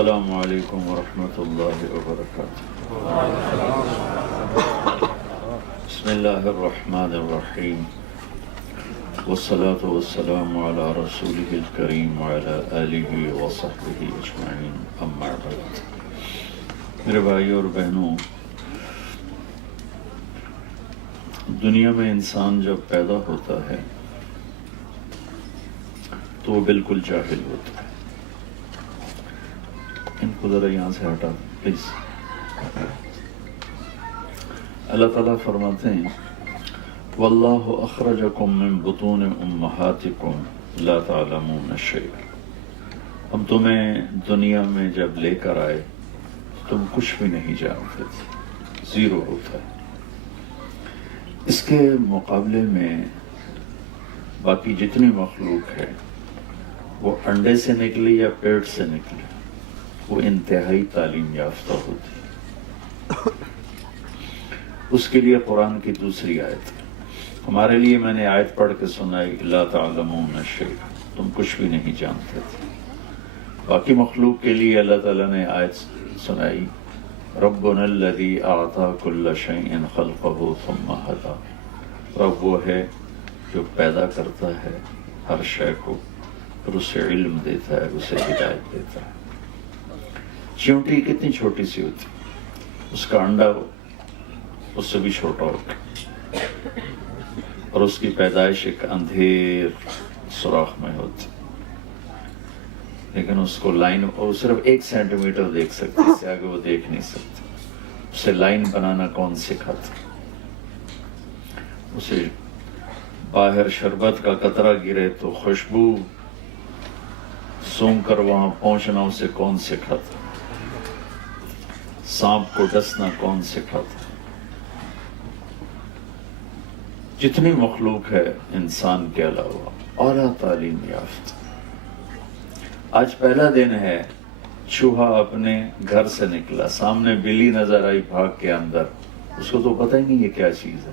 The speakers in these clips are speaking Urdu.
السلام علیکم ورحمۃ اللہ وبرکاتہ۔ بسم اللہ الرحمن الرحیم، والصلاة والسلام علی رسولہ الکریم وعلی آلہ وصحبہ اجمعین، اما بعد۔ میرے بھائیوں اور بہنوں، دنیا میں انسان جب پیدا ہوتا ہے تو وہ بالکل جاہل ہوتا ہے۔ ان کو ذرا یہاں سے ہٹا پلیز۔ اللہ تعالیٰ فرماتے ہیں واللہ اخرجکم من بطون امہاتکم لا تعلمون شیئا، ہم تمہیں دنیا میں جب لے کر آئے تم کچھ بھی نہیں جانتے تھے، زیرو ہوتا ہے۔ اس کے مقابلے میں باقی جتنی مخلوق ہے وہ انڈے سے نکلی یا پیٹ سے نکلی، وہ انتہائی تعلیم یافتہ ہوتی۔ اس کے لیے قرآن کی دوسری آیت ہے، ہمارے لیے میں نے آیت پڑھ کے سنائی لا تعلمون شیئا، تم کچھ بھی نہیں جانتے تھے۔ باقی مخلوق کے لیے اللہ تعالیٰ نے آیت سنائی ربنا الذی اعطی کل شیء خلقہ ثم ہدی، رب وہ ہے جو پیدا کرتا ہے ہر شے کو، پھر اسے علم دیتا ہے، اسے ہدایت دیتا ہے۔ چیونٹی کتنی چھوٹی سی ہوتی، اس کا انڈا اس سے بھی چھوٹا ہوتا، اور اس کی پیدائش ایک اندھیر سوراخ میں ہوتی، لیکن اس کو لائن، اور صرف 1 سینٹی میٹر دیکھ سکتی، اس سے آگے وہ دیکھ نہیں سکتی۔ اسے لائن بنانا کون سکھاتا؟ اسے باہر شربت کا قطرہ گرے تو خوشبو سونگ کر وہاں پہنچنا اسے کون سکھاتا؟ سانپ کو ڈسنا کون سکھاتا؟ جتنی مخلوق ہے انسان کے علاوہ اعلیٰ تعلیم یافتہ۔ آج پہلا دن ہے، چوہا اپنے گھر سے نکلا، سامنے بلی نظر آئی بھاگ کے اندر، اس کو تو پتہ ہی نہیں یہ کیا چیز ہے،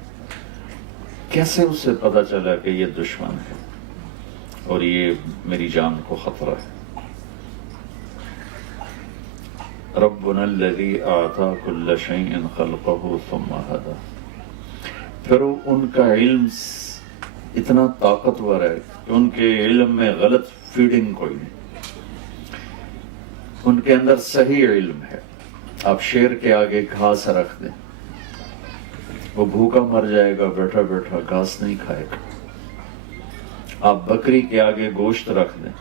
کیسے اسے پتہ چلا کہ یہ دشمن ہے اور یہ میری جان کو خطرہ ہے۔ ربنا الذی اعطی کل شیء خلقہ ثم ہدی، پھر ان کا علم اتنا طاقتور ہے کہ ان کے علم میں غلط فیڈنگ کوئی نہیں، ان کے اندر صحیح علم ہے۔ آپ شیر کے آگے گھاس رکھ دیں، وہ بھوکا مر جائے گا، بیٹھا بیٹھا گھاس نہیں کھائے گا۔ آپ بکری کے آگے گوشت رکھ دیں،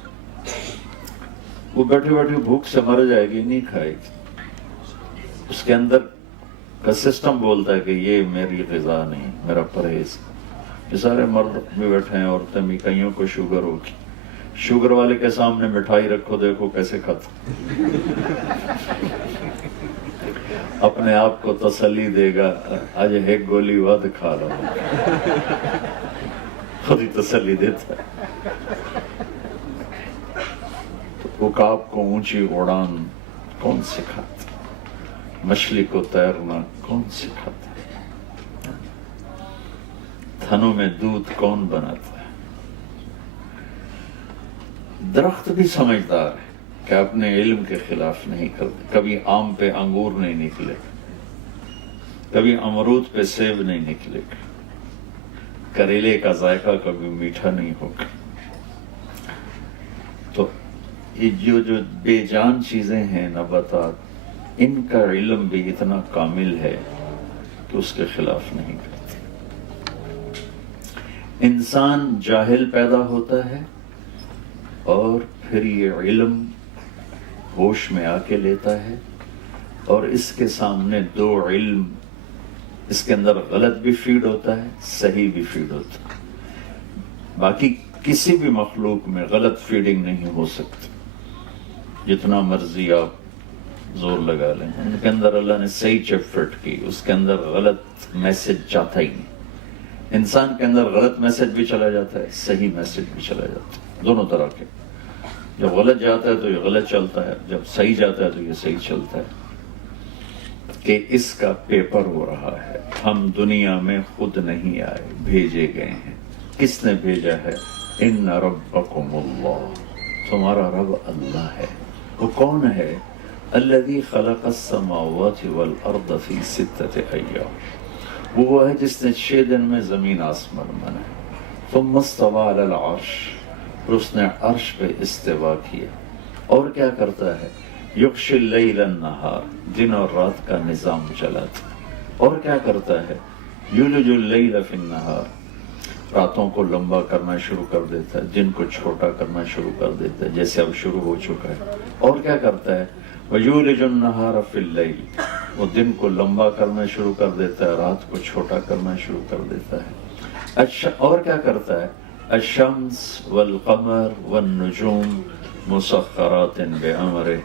وہ بیٹھے بیٹھے بھوک سے مر جائے گی، نہیں کھائے گی۔ اس کے اندر کا سسٹم بولتا ہے کہ یہ میری غذا نہیں، میرا پرہیز۔ یہ سارے مرد بھی بیٹھے ہیں، عورتیں بھی، کئیوں کو شوگر ہوگی، شوگر والے کے سامنے مٹھائی رکھو، دیکھو کیسے کھاتا، اپنے آپ کو تسلی دے گا آج ایک گولی ود کھا رہا ہوں، خود ہی تسلی دیتا ہے۔ تو عقاب کو اونچی اڑان کون سکھاتا؟ مچھلی کو تیرنا کون سکھاتا؟ تھنوں میں دودھ کون بناتا ہے؟ درخت بھی سمجھدار ہے کہ اپنے علم کے خلاف نہیں کرتے، کبھی آم پہ انگور نہیں نکلے، کبھی امرود پہ سیب نہیں نکلے، کریلے کا ذائقہ کبھی میٹھا نہیں ہوگا۔ تو یہ جو بے جان چیزیں ہیں، نباتات، ان کا علم بھی اتنا کامل ہے کہ اس کے خلاف نہیں کرتے۔ انسان جاہل پیدا ہوتا ہے اور پھر یہ علم ہوش میں آ کے لیتا ہے، اور اس کے سامنے 2 علم، اس کے اندر غلط بھی فیڈ ہوتا ہے، صحیح بھی فیڈ ہوتا ہے۔ باقی کسی بھی مخلوق میں غلط فیڈنگ نہیں ہو سکتی، جتنا مرضی آپ زور لگا لیں، ان کے اندر اللہ نے صحیح چپ فٹ کی، اس کے اندر غلط میسج جاتا ہی نہیں۔ انسان کے اندر غلط میسج بھی چلا جاتا ہے، صحیح میسج بھی چلا جاتا ہے، دونوں طرح کے۔ جب غلط جاتا ہے تو یہ غلط چلتا ہے، جب صحیح جاتا ہے تو یہ صحیح چلتا ہے، کہ اس کا پیپر ہو رہا ہے۔ ہم دنیا میں خود نہیں آئے، بھیجے گئے ہیں۔ کس نے بھیجا ہے؟ ان ربکم اللہ، تمہارا رب اللہ ہے۔ وہ کون ہے؟ الذی خلق السماوات والارض فی 6 ایام، وہ ہے جس نے 6 دن میں زمین آسمان بنائے، ثم استوى علی العرش، پھر اس نے عرش پہ استوا کیا، اور کیا کرتا ہے، یغشی اللیل النہار، دن اور رات کا نظام چلاتا، اور کیا کرتا ہے، یولج اللیل فی النہار، راتوں کو لمبا کرنا شروع کر دیتا ہے، دن کو چھوٹا کرنا شروع کر دیتا ہے، جیسے اب شروع ہو چکا ہے، اور کیا کرتا ہے، وَيُولِجُ النَّهَارَ فِي اللَّيْلِ، وہ دن کو لمبا کرنا شروع کر دیتا ہے، رات کو چھوٹا کرنا شروع کر دیتا ہے، اور کیا کرتا ہے، الشمس والقمر والنجوم مسخرات بأمرہ،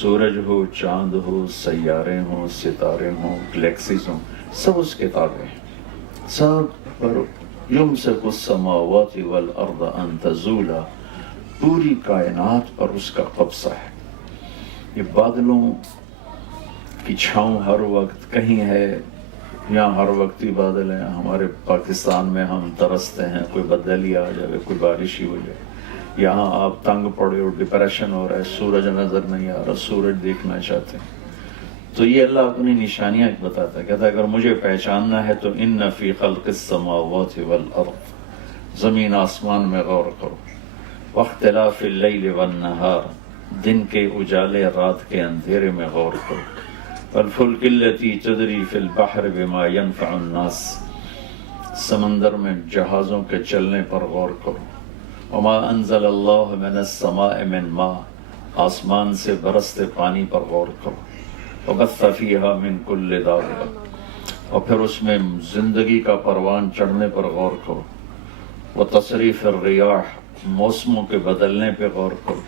سورج ہو، چاند ہو، سیارے ہوں، ستارے ہوں، گلیکسیز ہوں، سب اس کے تابع ہیں، سب پر یمسک السماوات والارض ان تزولا، پوری کائنات پر اس کا قبضہ ہے۔ یہ بادلوں کی چھاؤں ہر وقت کہیں ہے، یہاں ہر وقت ہی بادل ہیں، ہمارے پاکستان میں ہم ترستے ہیں کوئی بدلی آ جائے، کوئی بارش ہی ہو جائے، یہاں آپ تنگ پڑے اور ڈپریشن ہو رہا ہے، سورج نظر نہیں آ رہا، سورج دیکھنا چاہتے ہیں، تو یہ اللہ اپنی نشانیاں بتاتا ہے، کہتا ہے اگر مجھے پہچاننا ہے تو ان فی خلق السماوات والارض، زمین آسمان میں غور کرو، واختلاف اللیل والنہار، دن کے اجالے رات کے اندھیرے میں غور کرو، والفلک التی تجری فی البحر بما ینفع الناس، سمندر میں جہازوں کے چلنے پر غور کرو، وما انزل اللہ من السماء من ماء، آسمان سے برستے پانی پر غور کرو، وبث فیہا من کل دابہ، اور پھر اس میں زندگی کا پروان چڑھنے پر غور کرو، وتصریف الریاح، موسموں کے بدلنے پہ غور کرو،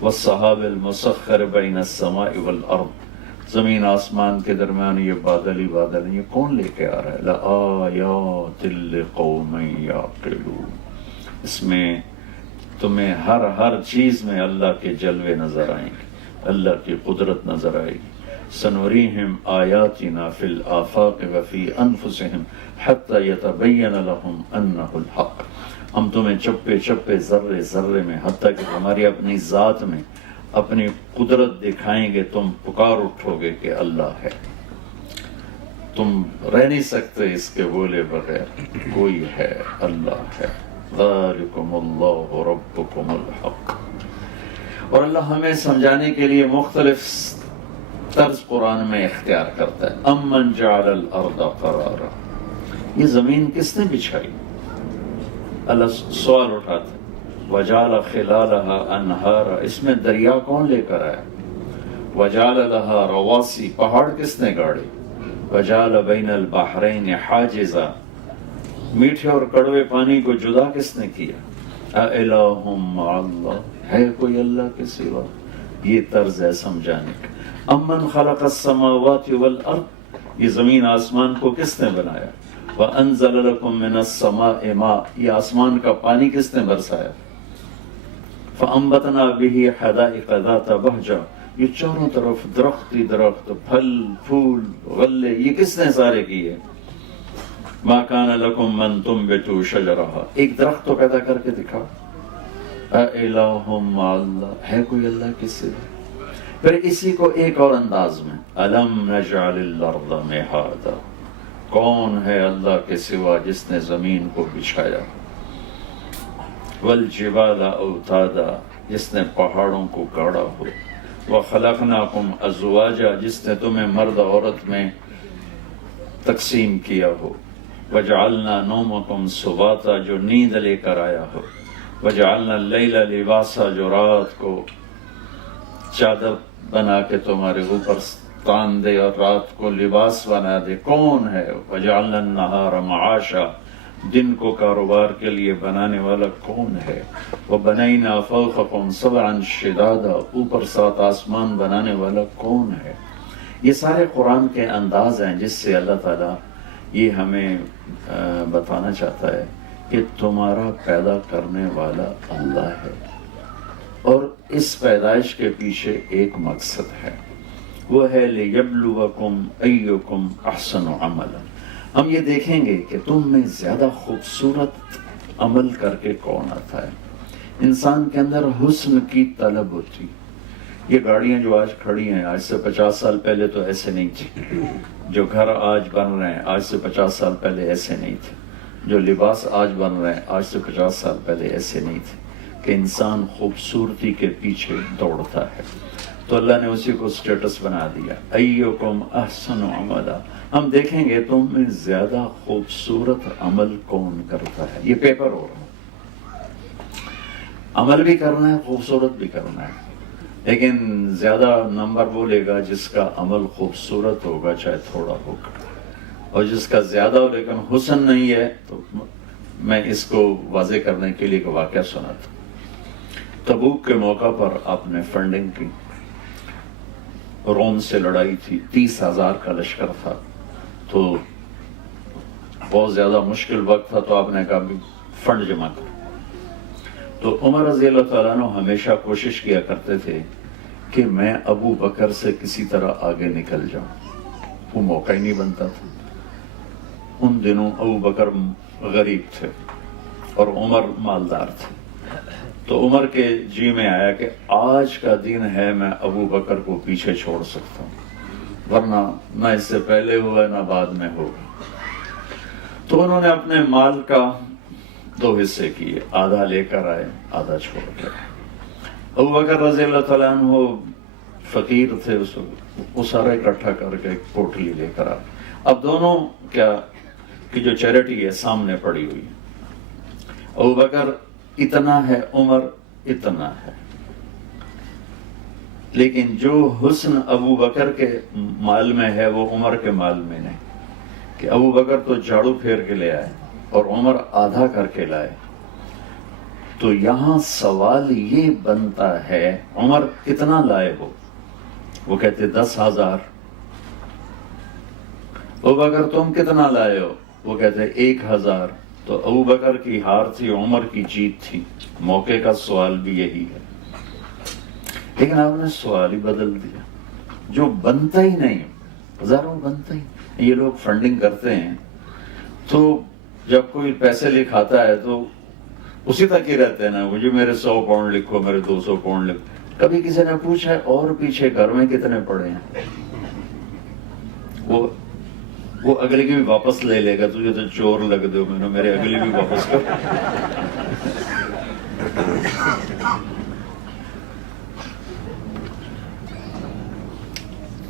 والسحاب المسخر بین السماء والارض، زمین آسمان کے درمیان یہ بادل ہی بادل ہیں، یہ کون لے کے آ رہا ہے، لآیات لقوم یعقلون، اس میں تمہیں ہر چیز میں اللہ کے جلوے نظر آئیں گے، اللہ کی قدرت نظر آئے گی، سنوریہم آیاتنا فی الآفاق وفی انفسہم حتی یتبین لہم انہ الحق، ہم تمہیں چپے چپے ذرے ذرے میں، حتیٰ کہ ہماری اپنی ذات میں اپنی قدرت دکھائیں گے، تم پکار اٹھو گے کہ اللہ ہے، تم رہ نہیں سکتے اس کے بولے بغیر، کوئی ہے، اللہ ہے، ذالکم اللہ ربکم الحق۔ اور اللہ ہمیں سمجھانے کے لیے مختلف طرز قرآن میں اختیار کرتا ہے، امن جعل الارض قرارا، یہ زمین کس نے بچھائی، اللہ سوال اٹھاتا ہے، وجعل خلالها انہارا، اس میں دریا کون لے کر آیا، وجعل لها رواسی، پہاڑ کس نے گاڑے، وجعل بین البحرین حاجزا، میٹھے اور کڑوے پانی کو جدا کس نے کیا، اِلٰہٌ مع اللہ، ہے کوئی اللہ کے سوا، یہ طرز ہے سمجھانے کا۔ امن خلق السماوات والارض، یہ زمین آسمان کو کس نے بنایا، وانزل لکم من السماء ماء، یہ آسمان کا پانی کس نے برسایا، فانبتنا به حدائق ذات بہجہ، یہ چاروں طرف درخت ہی درخت، پھل پھول غلے، یہ کس نے سارے کیے، ما کان لکم من تنبتوا شجرہا، ایک درخت تو پیدا کر کے دکھاؤ، اِلٰہٌ مع اللہ، ہے کوئی اللہ کے سوا۔ پھر اسی کو ایک اور انداز میں، الم نجعل الارض مہادا، کون ہے اللہ کے سوا جس نے زمین کو بچھایا، والجبال اوتادا، جس نے پہاڑوں کو گاڑا ہو، وخلقناکم ازواجا، جس نے تمہیں مرد عورت میں تقسیم کیا ہو، وجعلنا نومکم سباتا، جو نیند لے کر آیا ہو، وجعلنا اللیل لباسا، جو رات کو چادر بنا کے تمہارے اوپر تان دے اور رات کو لباس بنا دے، کون ہے، وجعلنا النہار معاشا، دن کو کاروبار کے لیے بنانے والا کون ہے، وبنینا فوقکم سبعا شدادا، اوپر 7 آسمان بنانے والا کون ہے۔ یہ سارے قرآن کے انداز ہیں جس سے اللہ تعالیٰ یہ ہمیں بتانا چاہتا ہے کہ تمہارا پیدا کرنے والا اللہ ہے، اور اس پیدائش کے پیچھے ایک مقصد ہے، وہ ہے لِيَبْلُوَكُمْ أَيُّكُمْ أَحْسَنُ عَمَلًا، ہم یہ دیکھیں گے کہ تم میں زیادہ خوبصورت عمل کر کے کون آتا ہے۔ انسان کے اندر حسن کی طلب ہوتی، یہ گاڑیاں جو آج کھڑی ہیں آج سے 50 سال پہلے تو ایسے نہیں تھی. جو گھر آج بن رہے ہیں آج سے 50 سال پہلے ایسے نہیں تھے. جو لباس آج بن رہے ہیں آج سے 50 سال پہلے ایسے نہیں تھے. کہ انسان خوبصورتی کے پیچھے دوڑتا ہے تو اللہ نے اسی کو سٹیٹس بنا دیا. ایکم احسن عملا. ہم دیکھیں گے تم میں زیادہ خوبصورت عمل کون کرتا ہے. یہ پیپر ہو رہا ہے. عمل بھی کرنا ہے خوبصورت بھی کرنا ہے. لیکن زیادہ نمبر وہ لے گا جس کا عمل خوبصورت ہوگا چاہے تھوڑا ہوگا. اور جس کا زیادہ ہو لیکن حسن نہیں ہے. تو میں اس کو واضح کرنے کے لیے ایک واقعہ سنا تھا. تبوک کے موقع پر آپ نے فنڈنگ کی. روم سے لڑائی تھی. 30,000 کا لشکر تھا. تو بہت زیادہ مشکل وقت تھا تو آپ نے کہا بھی فنڈ جمع کرو. تو عمر رضی اللہ تعالیٰ عنہ ہمیشہ کوشش کیا کرتے تھے کہ میں ابو بکر سے کسی طرح آگے نکل جاؤں. وہ موقع ہی نہیں بنتا تھا. ان دنوں ابو بکر غریب تھے اور عمر مالدار تھے. تو عمر کے جی میں آیا کہ آج کا دن ہے میں ابو بکر کو پیچھے چھوڑ سکتا ہوں ورنہ نہ اس سے پہلے ہوا نہ بعد میں ہوگا. تو انہوں نے اپنے مال کا 2 حصے کیے. آدھا لے کر آئے آدھا چھوڑ کر. ابو بکر رضی اللہ تعالیٰ عنہ فقیر تھے. وہ سارا اکٹھا کر کے ایک پوٹلی لے کر آئے. اب دونوں کیا کہ جو چیریٹی ہے سامنے پڑی ہوئی. ابو بکر اتنا ہے عمر اتنا ہے. لیکن جو حسن ابو بکر کے مال میں ہے وہ عمر کے مال میں نہیں. کہ ابو بکر تو جھاڑو پھیر کے لے آئے اور عمر آدھا کر کے لائے. تو یہاں سوال یہ بنتا ہے عمر کتنا لائے ہو؟ وہ کہتے 10,000. ابو بکر تم کتنا لائے ہو؟ وہ کہتے 1,000. تو ابو بکر کی ہار تھی عمر کی جیت تھی. موقع کا سوال بھی یہی ہے. لیکن آپ نے سوال ہی بدل دیا. جو بنتا ہی نہیں ہزاروں بنتا ہی. یہ لوگ فنڈنگ کرتے ہیں تو جب کوئی پیسے لکھاتا ہے تو اسی تک ہی رہتے ہیں نا. مجھے میرے 100 پاؤنڈ لکھو میرے 200 پاؤنڈ لکھو. کبھی کسی نے پوچھا ہے اور پیچھے گھر میں کتنے پڑے ہیں؟ وہ اگلے کی بھی واپس لے لے گا. تجھے تو چور لگ دو میں میرے اگلے بھی واپس کر.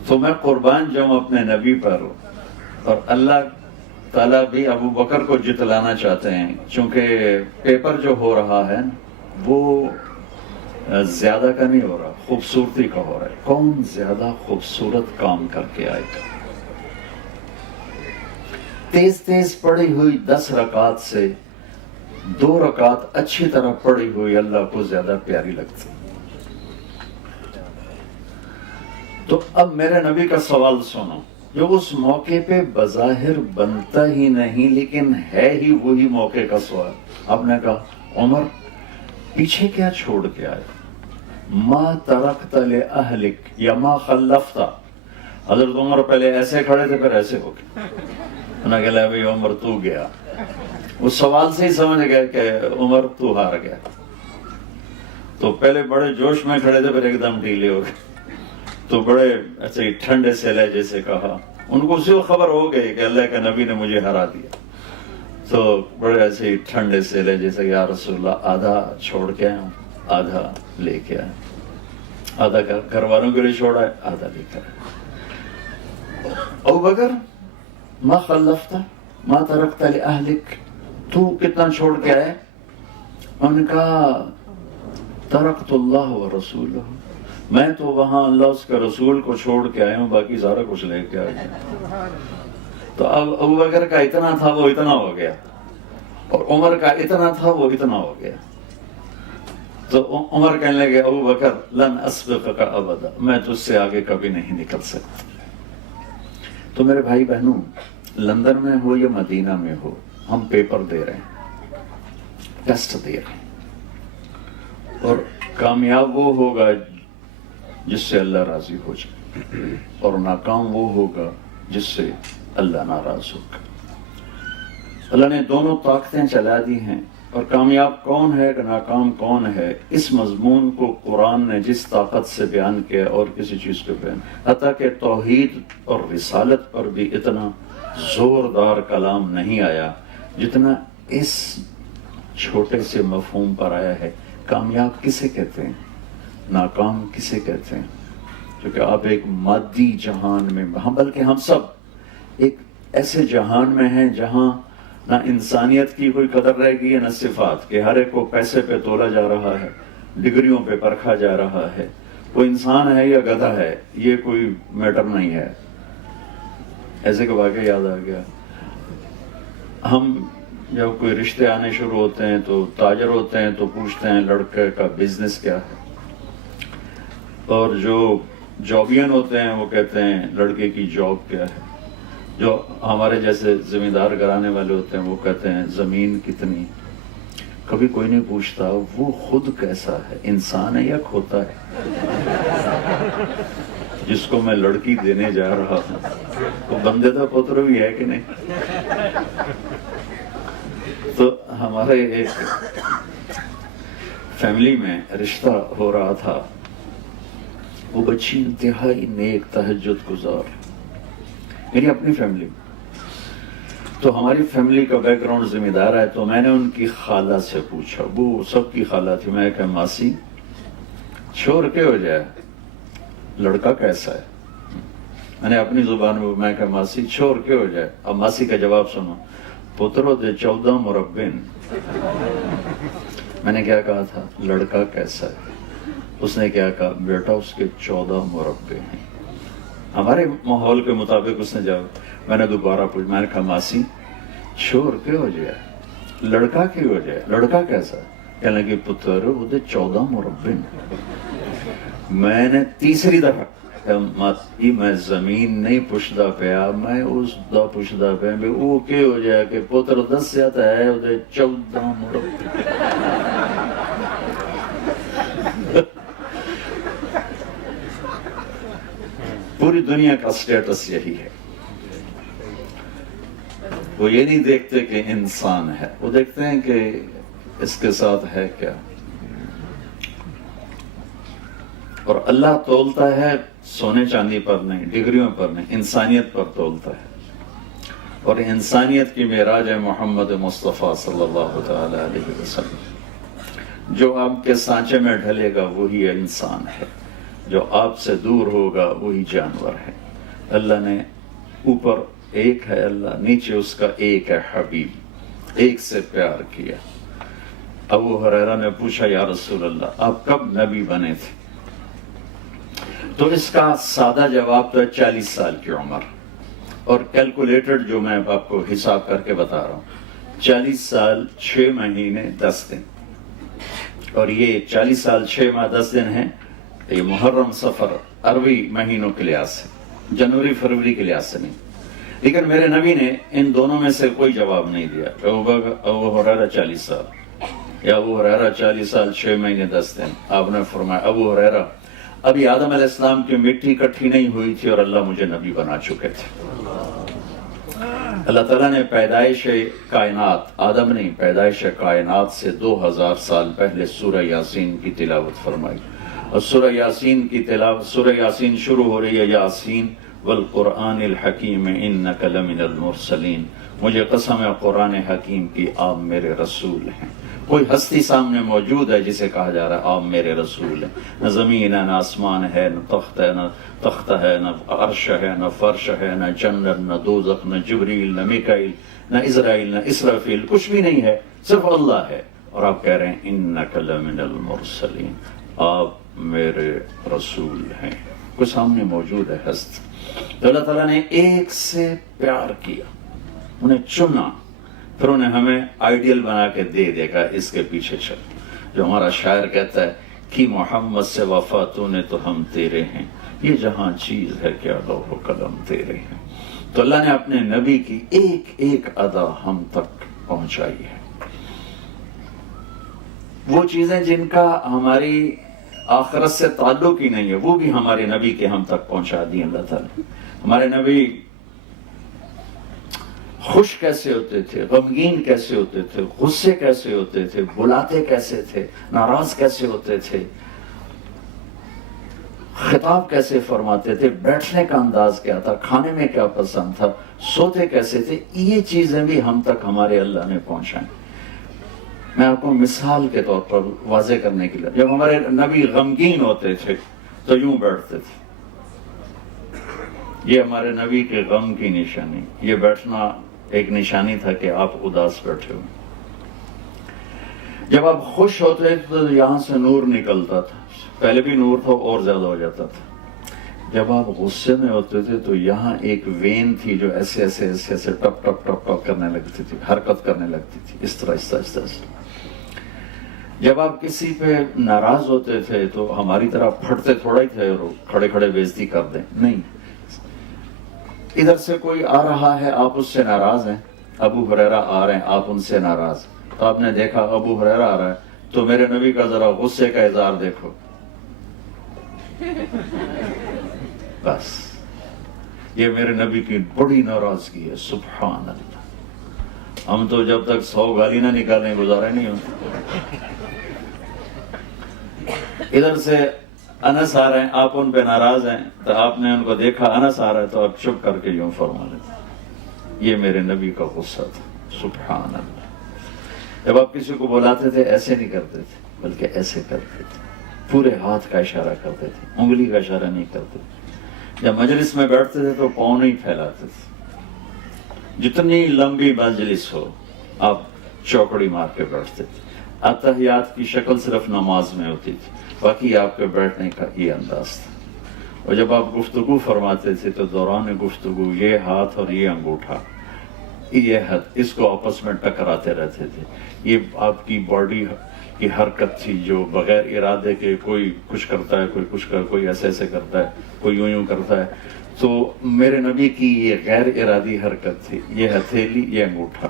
تو میں قربان جاؤں اپنے نبی پر. اور اللہ تعالیٰ بھی ابو بکر کو جتلانا چاہتے ہیں چونکہ پیپر جو ہو رہا ہے وہ زیادہ کا نہیں ہو رہا خوبصورتی کا ہو رہا ہے. کون زیادہ خوبصورت کام کر کے آئے گا. تیز تیز پڑھی ہوئی 10 رکعت سے 2 رکعت اچھی طرح پڑھی ہوئی اللہ کو زیادہ پیاری لگتی. تو اب میرے نبی کا سوال سنو جو اس موقع پہ بظاہر بنتا ہی نہیں لیکن ہے ہی وہی موقع کا سوال. آپ نے کہا عمر پیچھے کیا چھوڑ کے آئے؟ ما ترکت لأہلک یا ما خلفت. حضرت عمر پہلے ایسے کھڑے تھے پھر ایسے ہو گئے. انہوں نے کہا بھئی عمر تو گیا. اس سوال سے ہی سمجھ گئے کہ عمر تو ہار گیا. تو پہلے بڑے جوش میں کھڑے تھے پھر ایک دم ڈھیلے ہو گئے. تو بڑے ایسے ٹھنڈے سے لہجے سے کہا. ان کو اسی وقت خبر ہو گئی کہ اللہ کے نبی نے مجھے ہرا دیا. تو بڑے ایسے ٹھنڈے سے لہجے سے یا رسول اللہ آدھا چھوڑ کے آیا ہوں آدھا لے کے آیا. آدھا گھر والوں کے لیے چھوڑا ہے آدھا لے کے آیا. ابو بکر ما خلفت ما ترکت لأہلک. تو کتنا چھوڑ کے آئے؟ انہوں نے کہا ترکت اللہ و رسولہ. میں تو وہاں اللہ اس کے رسول کو چھوڑ کے آیا ہوں باقی سارا کچھ لے کے آیا. تو اب ابو بکر کا اتنا تھا وہ اتنا ہو گیا اور عمر کا اتنا تھا وہ اتنا ہو گیا. تو عمر کہنے لگے ابو بکر لن اسبقک ابدا. میں تجھ سے آگے کبھی نہیں نکل سکتا. تو میرے بھائی بہنوں لندن میں ہو یا مدینہ میں ہو ہم پیپر دے رہے ہیں ٹیسٹ دے رہے ہیں اور کامیاب وہ ہوگا جس سے اللہ راضی ہو جائے اور ناکام وہ ہوگا جس سے اللہ ناراض ہوگا. اللہ نے دونوں طاقتیں چلا دی ہیں اور کامیاب کون ہے کہ ناکام کون ہے، اس مضمون کو قرآن نے جس طاقت سے بیان کیا اور کسی چیز کو بیان، حتیٰ کہ توحید اور رسالت پر بھی اتنا زوردار کلام نہیں آیا جتنا اس چھوٹے سے مفہوم پر آیا ہے۔ کامیاب کسے کہتے ہیں، ناکام کسے کہتے ہیں؟ کیونکہ آپ ایک مادی جہان میں، بلکہ ہم سب ایک ایسے جہان میں ہیں جہاں نہ انسانیت کی کوئی قدر رہ گئی ہے نہ صفات، کہ ہر ایک کو پیسے پہ تولا جا رہا ہے، ڈگریوں پہ پرکھا جا رہا ہے، وہ انسان ہے یا گدھا ہے یہ کوئی میٹر نہیں ہے۔ ایسے کہ واقعہ یاد آ گیا، ہم جب کوئی رشتے آنے شروع ہوتے ہیں تو تاجر ہوتے ہیں تو پوچھتے ہیں لڑکے کا بزنس کیا ہے، اور جو جابین ہوتے ہیں وہ کہتے ہیں لڑکے کی جاب کیا ہے، جو ہمارے جیسے زمیندار گھرانے والے ہوتے ہیں وہ کہتے ہیں زمین کتنی۔ کبھی کوئی نہیں پوچھتا وہ خود کیسا ہے، انسان ہے یا کھوتا ہے جس کو میں لڑکی دینے جا رہا ہوں، وہ بندے کا پتر بھی ہے کہ نہیں۔ تو ہمارے ایک فیملی میں رشتہ ہو رہا تھا، وہ بچی انتہائی نیک، تہجد گزار، میری اپنی فیملی۔ تو ہماری فیملی کا بیک گراؤنڈ ذمہ دار ہے، تو میں نے ان کی خالہ سے پوچھا، وہ سب کی خالہ تھی، میں کہا ماسی چھوڑ کے ہو جائے لڑکا کیسا ہے، میں نے اپنی زبان میں کہا ماسی چھوڑ کے ہو جائے۔ اب ماسی کا جواب سنو، پترو دے 14 مربن۔ میں نے کیا کہا تھا، لڑکا کیسا ہے؟ اس نے کیا کہا، بیٹا اس کے 14 مربع ہیں۔ ہمارے ماحول کے مطابق اس نے جب میں نے دوبارہ پوچھا، میں نے کہا ماسی چھوڑ کے ہو جائے لڑکا کی ہو جائے، لڑکا کیسا ہے؟ کہنے لگی پتر وہ 14 مربع ہیں۔ میں نے تیسری دفعہ ماسی میں زمین نہیں پوچھتا پیا، میں اس دا پوچھتا پیا بھی وہ کے ہو جائے کہ پتر دسیا تو ہے وہ 14 مربع۔ پوری دنیا کا سٹیٹس یہی ہے، وہ یہ نہیں دیکھتے کہ انسان ہے، وہ دیکھتے ہیں کہ اس کے ساتھ ہے کیا۔ اور اللہ تولتا ہے سونے چاندی پر نہیں، ڈگریوں پر نہیں، انسانیت پر تولتا ہے، اور انسانیت کی معراج ہے محمد مصطفیٰ صلی اللہ تعالی علیہ وسلم۔ جو آپ کے سانچے میں ڈھلے گا وہی انسان ہے، جو آپ سے دور ہوگا وہی جانور ہے۔ اللہ نے اوپر ایک ہے اللہ، نیچے اس کا ایک ہے حبیب، ایک سے پیار کیا۔ ابو ہریرہ نے پوچھا یا رسول اللہ آپ کب نبی بنے تھے؟ تو اس کا سادہ جواب تو 40 سال کی عمر، اور کیلکولیٹڈ جو میں آپ کو حساب کر کے بتا رہا ہوں، 40 سال 6 مہینے 10 دن، اور یہ 40 سال 6 ماہ 10 دن ہیں، یہ محرم صفر عربی مہینوں کے لحاظ سے، جنوری فروری کے لحاظ سے نہیں۔ لیکن میرے نبی نے ان دونوں میں سے کوئی جواب نہیں دیا۔ ابو ہریرہ 40 سال یا ابو ہریرہ 40 سال 6 مہینے 10 دن۔ آپ نے فرمایا ابو ہریرہ ابھی آدم علیہ السلام کی مٹی اکٹھی نہیں ہوئی تھی اور اللہ مجھے نبی بنا چکے تھے۔ اللہ تعالیٰ نے پیدائش کائنات، آدم نہیں، پیدائش کائنات سے 2000 سال پہلے سورہ یاسین کی تلاوت فرمائی، اور سورہ یاسین کی تلاوت، سورہ یاسین شروع ہو رہی ہے یاسین والقرآن الحکیم انک لمن المرسلین، مجھے قسم ہے قرآن حکیم کی آپ میرے رسول ہیں۔ کوئی ہستی سامنے موجود ہے جسے کہا جا رہا ہے آپ میرے رسول ہیں؟ نہ زمین ہے، نہ آسمان ہے، نہ تخت ہے، نہ تخت ہے، نہ عرش ہے، نہ فرش ہے، نہ جنت، نہ دوزخ، نہ جبریل، نہ میکائیل، نہ اسرائیل، نہ اسرافیل، کچھ بھی نہیں ہے، صرف اللہ ہے، اور آپ کہہ رہے ہیں انک لمن المرسلین، آپ میرے رسول ہیں۔ کوئی سامنے موجود ہے ہست، تو اللہ تعالیٰ نے ایک سے پیار کیا، انہیں چنا، پھر انہیں ہمیں آئیڈیل بنا کے دے دے گا اس کے پیچھے چل۔ جو ہمارا شاعر کہتا ہے کہ محمد سے وفا تو نے تو ہم تیرے ہیں، یہ جہاں چیز ہے کیا لوح و قلم تیرے ہیں۔ تو اللہ نے اپنے نبی کی ایک ایک ادا ہم تک پہنچائی ہے، وہ چیزیں جن کا ہماری آخرت سے تعلق ہی نہیں ہے، وہ بھی ہمارے نبی کے ہم تک پہنچا دی اللہ تعالیٰ۔ ہمارے نبی خوش کیسے ہوتے تھے، غمگین کیسے ہوتے تھے، غصے کیسے ہوتے تھے، بلاتے کیسے تھے، ناراض کیسے ہوتے تھے، خطاب کیسے فرماتے تھے، بیٹھنے کا انداز کیا تھا، کھانے میں کیا پسند تھا، سوتے کیسے تھے، یہ چیزیں بھی ہم تک ہمارے اللہ نے پہنچائیں۔ میں آپ کو مثال کے طور پر واضح کرنے کے لیے، جب ہمارے نبی غمگین ہوتے تھے تو یوں بیٹھتے تھے، یہ ہمارے نبی کے غم کی نشانی، یہ بیٹھنا ایک نشانی تھا کہ آپ اداس بیٹھے ہوئے۔ جب آپ خوش ہوتے تھے تو یہاں سے نور نکلتا تھا، پہلے بھی نور تھا اور زیادہ ہو جاتا تھا۔ جب آپ غصے میں ہوتے تھے تو یہاں ایک وین تھی جو ایسے ایسے ایسے ایسے ٹپ ٹپ ٹپ ٹپ کرنے لگتی تھی، حرکت کرنے لگتی تھی، اس طرح اس طرح سے۔ جب آپ کسی پہ ناراض ہوتے تھے تو ہماری طرح پھٹتے تھوڑا ہی تھے اور کھڑے کھڑے بےزتی کر دیں، نہیں، ادھر سے کوئی آ رہا ہے آپ اس سے ناراض ہیں، ابو ہریرہ آ رہے ہیں آپ ان سے ناراض، تو آپ نے دیکھا ابو ہریرہ آ رہا ہے تو میرے نبی کا ذرا غصے کا اظہار دیکھو، بس یہ میرے نبی کی بڑی ناراضگی ہے، سبحان اللہ۔ ہم تو جب تک 100 گالی نہ نکالیں گزارے نہیں ہوتے۔ ادھر سے انس آ رہے ہیں آپ ان پہ ناراض ہیں تو آپ نے ان کو دیکھا انس آ رہا ہے تو آپ چپ کر کے یوں فرما لیں، یہ میرے نبی کا غصہ تھا، سبحان اللہ۔ جب آپ کسی کو بلاتے تھے ایسے نہیں کرتے تھے بلکہ ایسے کرتے تھے، پورے ہاتھ کا اشارہ کرتے تھے، انگلی کا اشارہ نہیں کرتے تھے۔ جب مجلس میں بیٹھتے تھے تو پاؤں نہیں پھیلاتے تھے، جتنی لمبی مجلس ہو آپ چوکڑی مار کے بیٹھتے تھے۔ اتحیات کی شکل صرف نماز میں ہوتی تھی، باقی آپ کے بیٹھنے کا یہ انداز تھا۔ اور جب آپ گفتگو فرماتے تھے تو دوران گفتگو یہ ہاتھ اور یہ انگوٹھا، یہ حد، اس کو آپس میں ٹکراتے رہتے تھے۔ یہ آپ کی باڈی کی حرکت تھی جو بغیر ارادے کے کوئی کچھ کرتا ہے، کوئی ایسے ایسے کرتا ہے، کوئی یوں یوں کرتا ہے، تو میرے نبی کی یہ غیر ارادی حرکت تھی، یہ ہتھیلی یہ انگوٹھا،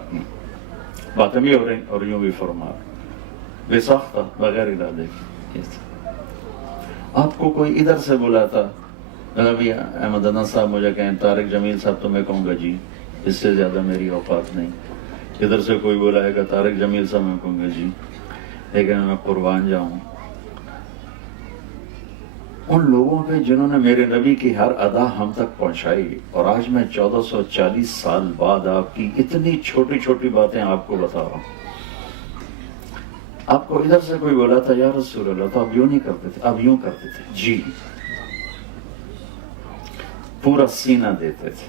باتیں بھی ہو رہی اور یوں بھی فرما رہے، بے ساختہ بغیر ارادے کی۔ آپ کو کوئی ادھر سے بلاتا، نبی احمد انس صاحب مجھے کہیں طارق جمیل صاحب، تو میں کہوں گا جی، اس سے زیادہ میری اوقات نہیں۔ ادھر سے کوئی بلائے گا طارق جمیل صاحب، میں کہوں گا جی، لیکن میں قربان جاؤں ان لوگوں پہ جنہوں نے میرے نبی کی ہر ادا ہم تک پہنچائی، اور آج میں 1440 سال بعد آپ کی اتنی چھوٹی چھوٹی باتیں آپ کو بتا رہا ہوں۔ آپ کو ادھر سے کوئی بولا تھا یا رسول اللہ تو آپ یوں نہیں کرتے تھے، آپ یوں کرتے تھے، جی، پورا سینہ دیتے تھے۔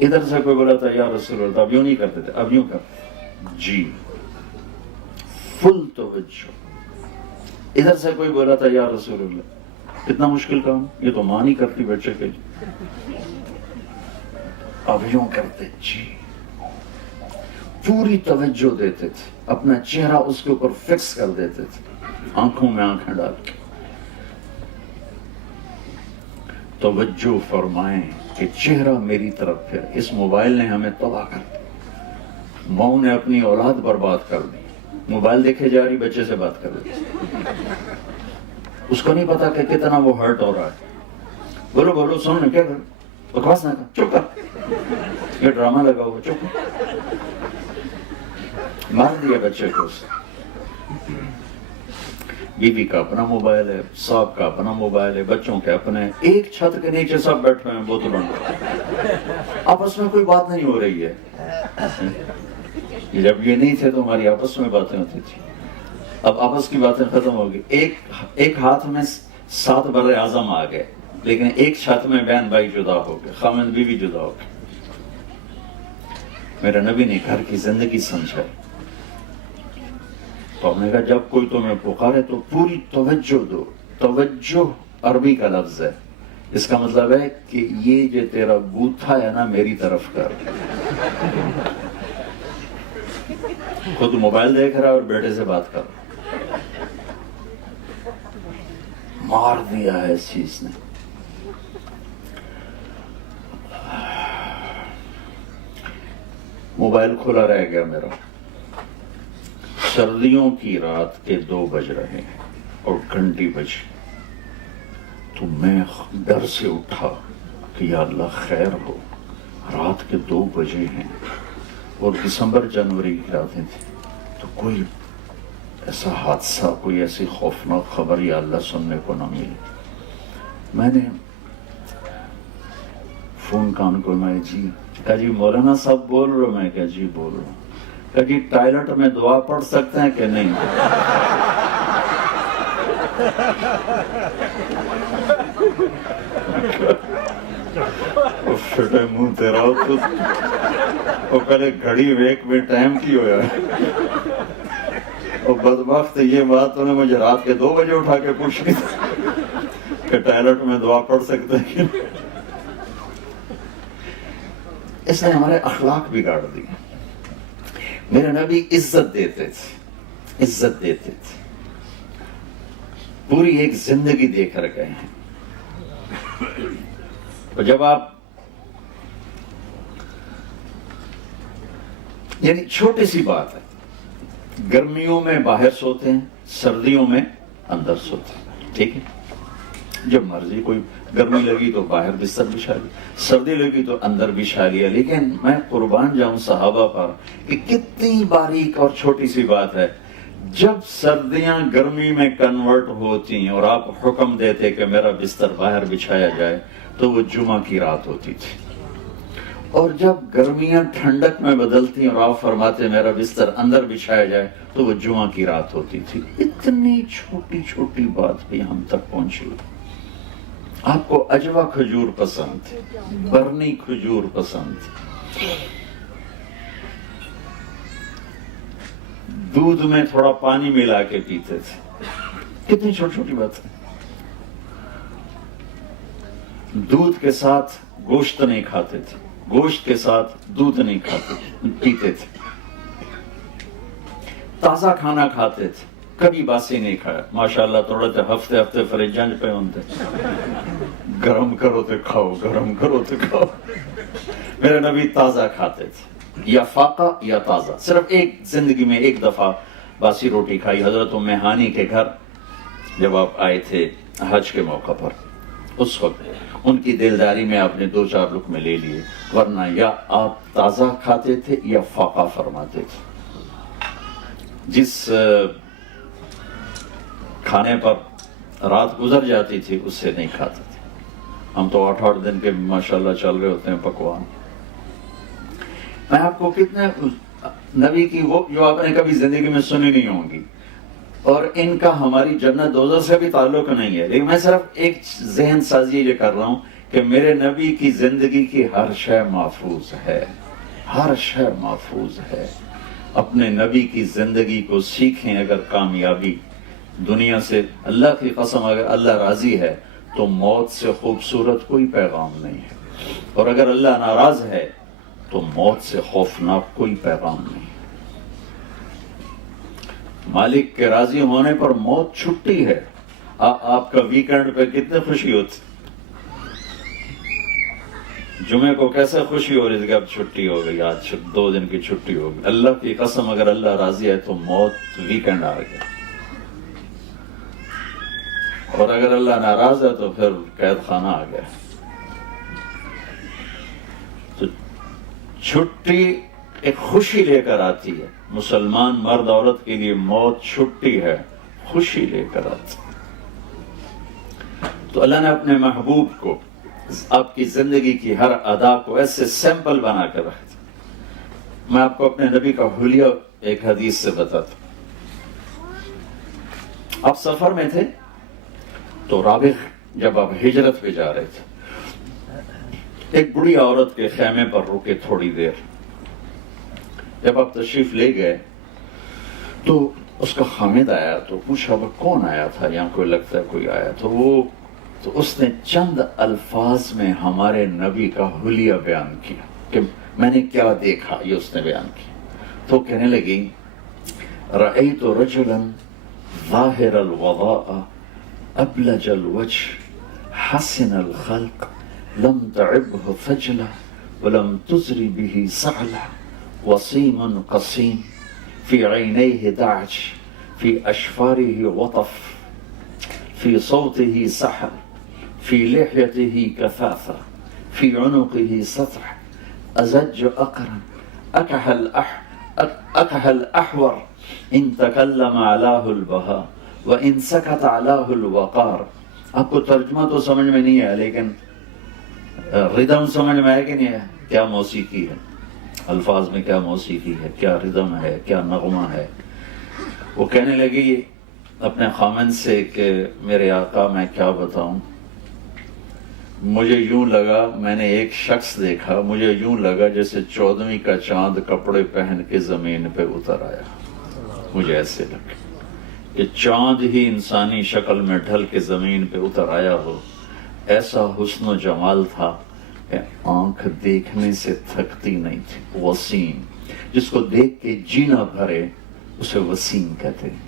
ادھر سے کوئی بولا تھا یا رسول اللہ تو آپ یوں نہیں کرتے تھے، اب یوں کرتے تھے، جی، فل توجہ۔ ادھر سے کوئی بولا تھا یا رسول اللہ، کتنا مشکل کام، یہ تو ماں نہیں کرتی بچے کے، اب یوں کرتے، جی، پوری توجہ دیتے تھے، اپنا چہرہ اس کے اوپر فکس کر دیتے تھے، آنکھوں میں آنکھیں ڈال کے۔ توجہ فرمائیں کہ چہرہ میری طرف پھر، اس موبائل نے ہمیں تباہ کر دی، ماؤں نے اپنی اولاد برباد کر دی، موبائل دیکھے جا رہی بچے سے بات کر رہی، اس کو نہیں پتا کہ کتنا وہ ہرٹ ہو رہا ہے۔ بولو بولو، سن کیا کر، بکواس نہ کر، چپ کر، یہ ڈرامہ لگا ہوا، چپ کر، مار دیا بچے کو۔ بیوی کا اپنا موبائل ہے، صاحب کا اپنا موبائل ہے، بچوں کے اپنے، ایک چھت کے نیچے سب بیٹھے ہیں بوتلوں میں، آپس میں کوئی بات نہیں ہو رہی ہے۔ جب یہ نہیں تھے تو ہماری آپس میں باتیں ہوتی تھی، اب آپس کی باتیں ختم ہو گئی۔ ایک ہاتھ میں 7 بر اعظم آ گئے، لیکن ایک چھت میں بہن بھائی جدا ہو گئے، خامند بیوی جدا ہو گئے۔ میرے نبی نے گھر کی زندگی سمجھائی، تو ہم نے کہا جب کوئی تمہیں پکارے تو پوری توجہ دو۔ توجہ عربی کا لفظ ہے، اس کا مطلب ہے کہ یہ جو تیرا بوتھا ہے نا میری طرف کر۔ خود موبائل دیکھ رہا ہے اور بیٹے سے بات کر رہا، مار دیا ہے اس چیز نے۔ موبائل کھلا رہ گیا میرا، سردیوں کی رات کے 2 بج رہے ہیں اور گھنٹی بجی، تو میں ڈر سے اٹھا کہ یا اللہ خیر ہو، رات کے 2 بجے ہیں اور دسمبر جنوری کی راتیں تھیں، تو کوئی ایسا حادثہ، کوئی ایسی خوفناک خبر یا اللہ سننے کو نہ ملی۔ میں نے فون کان کو میں جی کہا جی مولانا صاحب بول رہے ہو؟ میں کہا جی بول رہا ہوں۔ کہا جی ٹائلٹ میں دعا پڑھ سکتے ہیں کہ نہیں؟ فٹے منہ تیرا وہ پہلے گھڑی ویک میں ٹائم کی ہویا ہے، اور بدبخت یہ بات انہیں مجھے رات کے 2 بجے اٹھا کے پوچھی کہ ٹائلٹ میں دعا پڑھ سکتے ہیں کہ نہیں۔ اس نے ہمارے اخلاق بگاڑ دیے۔ میرے نبی عزت دیتے تھے، عزت دیتے تھے، پوری ایک زندگی دے کر گئے ہیں۔ اور جب آپ یعنی چھوٹی سی بات ہے، گرمیوں میں باہر سوتے ہیں، سردیوں میں اندر سوتے ہیں، ٹھیک ہے؟ جب مرضی، کوئی گرمی لگی تو باہر بستر بچھا لیا، سردی لگی تو اندر بچھا لیا۔ لیکن میں قربان جاؤں صحابہ پر کہ کتنی باریک اور چھوٹی سی بات ہے، جب سردیاں گرمی میں کنورٹ ہوتی ہیں اور آپ حکم دیتے کہ میرا بستر باہر بچھایا جائے تو وہ جمعہ کی رات ہوتی تھی، اور جب گرمیاں ٹھنڈک میں بدلتی اور آپ فرماتے میرا بستر اندر بچھایا جائے تو وہ جمعہ کی رات ہوتی تھی۔ اتنی چھوٹی چھوٹی بات بھی ہم تک پہنچی۔ آپ کو اجوا کھجور پسند تھی، برنی کھجور پسند تھی، دودھ میں تھوڑا پانی ملا کے پیتے تھے، کتنی چھوٹی چھوٹی بات ہے۔ دودھ کے ساتھ گوشت نہیں کھاتے تھے، گوشت کے ساتھ دودھ نہیں کھاتے تھے، پیتے تھے۔ تازہ کھانا کھاتے تھے، کبھی باسی نہیں کھایا۔ ماشاءاللہ تھوڑے تھے ہفتے ہفتے فریجاں پہ ہوتے، گرم کرو تو کھاؤ، گرم کرو تو کھاؤ۔ میرے نبی تازہ کھاتے تھے، یا فاقہ یا تازہ۔ صرف ایک زندگی میں ایک دفعہ باسی روٹی کھائی، حضرت ام ہانی کے گھر جب آپ آئے تھے حج کے موقع پر، اس وقت ان کی دلداری میں آپ نے 2-4 لقمے لے لیے، ورنہ یا آپ تازہ کھاتے تھے یا فاقہ فرماتے تھے۔ جس کھانے پر رات گزر جاتی تھی اس سے نہیں کھاتے تھے۔ ہم تو 8 دن کے ماشاءاللہ چل رہے ہوتے ہیں پکوان۔ میں آپ کو کتنے نبی کی وہ جو آپ نے کبھی زندگی میں سنی نہیں ہوں گی، اور ان کا ہماری جنت دوزخ سے بھی تعلق نہیں ہے، لیکن میں صرف ایک ذہن سازی یہ کر رہا ہوں کہ میرے نبی کی زندگی کی ہر شے محفوظ ہے، ہر شے محفوظ ہے۔ اپنے نبی کی زندگی کو سیکھیں۔ اگر کامیابی دنیا سے، اللہ کی قسم اگر اللہ راضی ہے تو موت سے خوبصورت کوئی پیغام نہیں ہے، اور اگر اللہ ناراض ہے تو موت سے خوفناک کوئی پیغام نہیں ہے۔ مالک کے راضی ہونے پر موت چھٹی ہے۔ آپ کا ویکنڈ پہ کتنے خوشی ہوتی، جمعے کو کیسے خوشی ہو رہی تھی کہ اب چھٹی ہو گئی، آج 2 دن کی چھٹی ہو گئی۔ اللہ کی قسم اگر اللہ راضی ہے تو موت ویکنڈ آ گیا، اور اگر اللہ ناراض ہے تو پھر قید خانہ آ گیا۔ تو چھٹی ایک خوشی لے کر آتی ہے۔ مسلمان مرد عورت کے لیے موت چھٹی ہے، خوشی لے کر آتی ہے۔ تو اللہ نے اپنے محبوب کو آپ کی زندگی کی ہر ادا کو ایسے سیمپل بنا کر رکھا تھا۔ میں آپ کو اپنے نبی کا حلیہ ایک حدیث سے بتاتا ہوں۔ آپ سفر میں تھے تو رابغ جب آپ ہجرت پہ جا رہے تھے، ایک بڑی عورت کے خیمے پر رکے تھوڑی دیر۔ جب آپ تشریف لے گئے تو اس کا خامد آیا تو پوچھا وہ کون آیا تھا، یہاں کوئی لگتا ہے کوئی آیا تو اس نے چند الفاظ میں ہمارے نبی کا حلیہ بیان کیا کہ میں نے کیا دیکھا، یہ اس نے بیان کیا۔ تو کہنے لگی رأیت رجلا ظاہر الوضاء ابلج الوجه حسن الخلق لم تعبه فجلة ولم تزر به سعلة وصيم قصيم في عينيه دعج في أشفاره وطف في صوته سحر في لحيته كثافة في عنقه سطع أزج أقرن أكح الأحور إن تكلم علاه البهاء وإن سكت علاه الوقار. آپ کو ترجمہ تو سمجھ میں نہیں ہے، لیکن ردم سمجھ میں ہے کہ نہیں ہے؟ کیا موسیقی ہے، الفاظ میں کیا موسیقی ہے، کیا ردم ہے، کیا نغمہ ہے. وہ کہنے لگی اپنے خامن سے کہ میرے آقا میں کیا بتاؤں، مجھے یوں لگا، میں نے ایک شخص دیکھا، مجھے یوں لگا جیسے 14ویں کا چاند کپڑے پہن کے زمین پہ اتر آیا. مجھے ایسے لگا کہ چاند ہی انسانی شکل میں ڈھل کے زمین پہ اتر آیا ہو. ایسا حسن و جمال تھا کہ آنکھ دیکھنے سے تھکتی نہیں تھی. وسیم، جس کو دیکھ کے جینا بھرے اسے وسیم کہتے ہیں.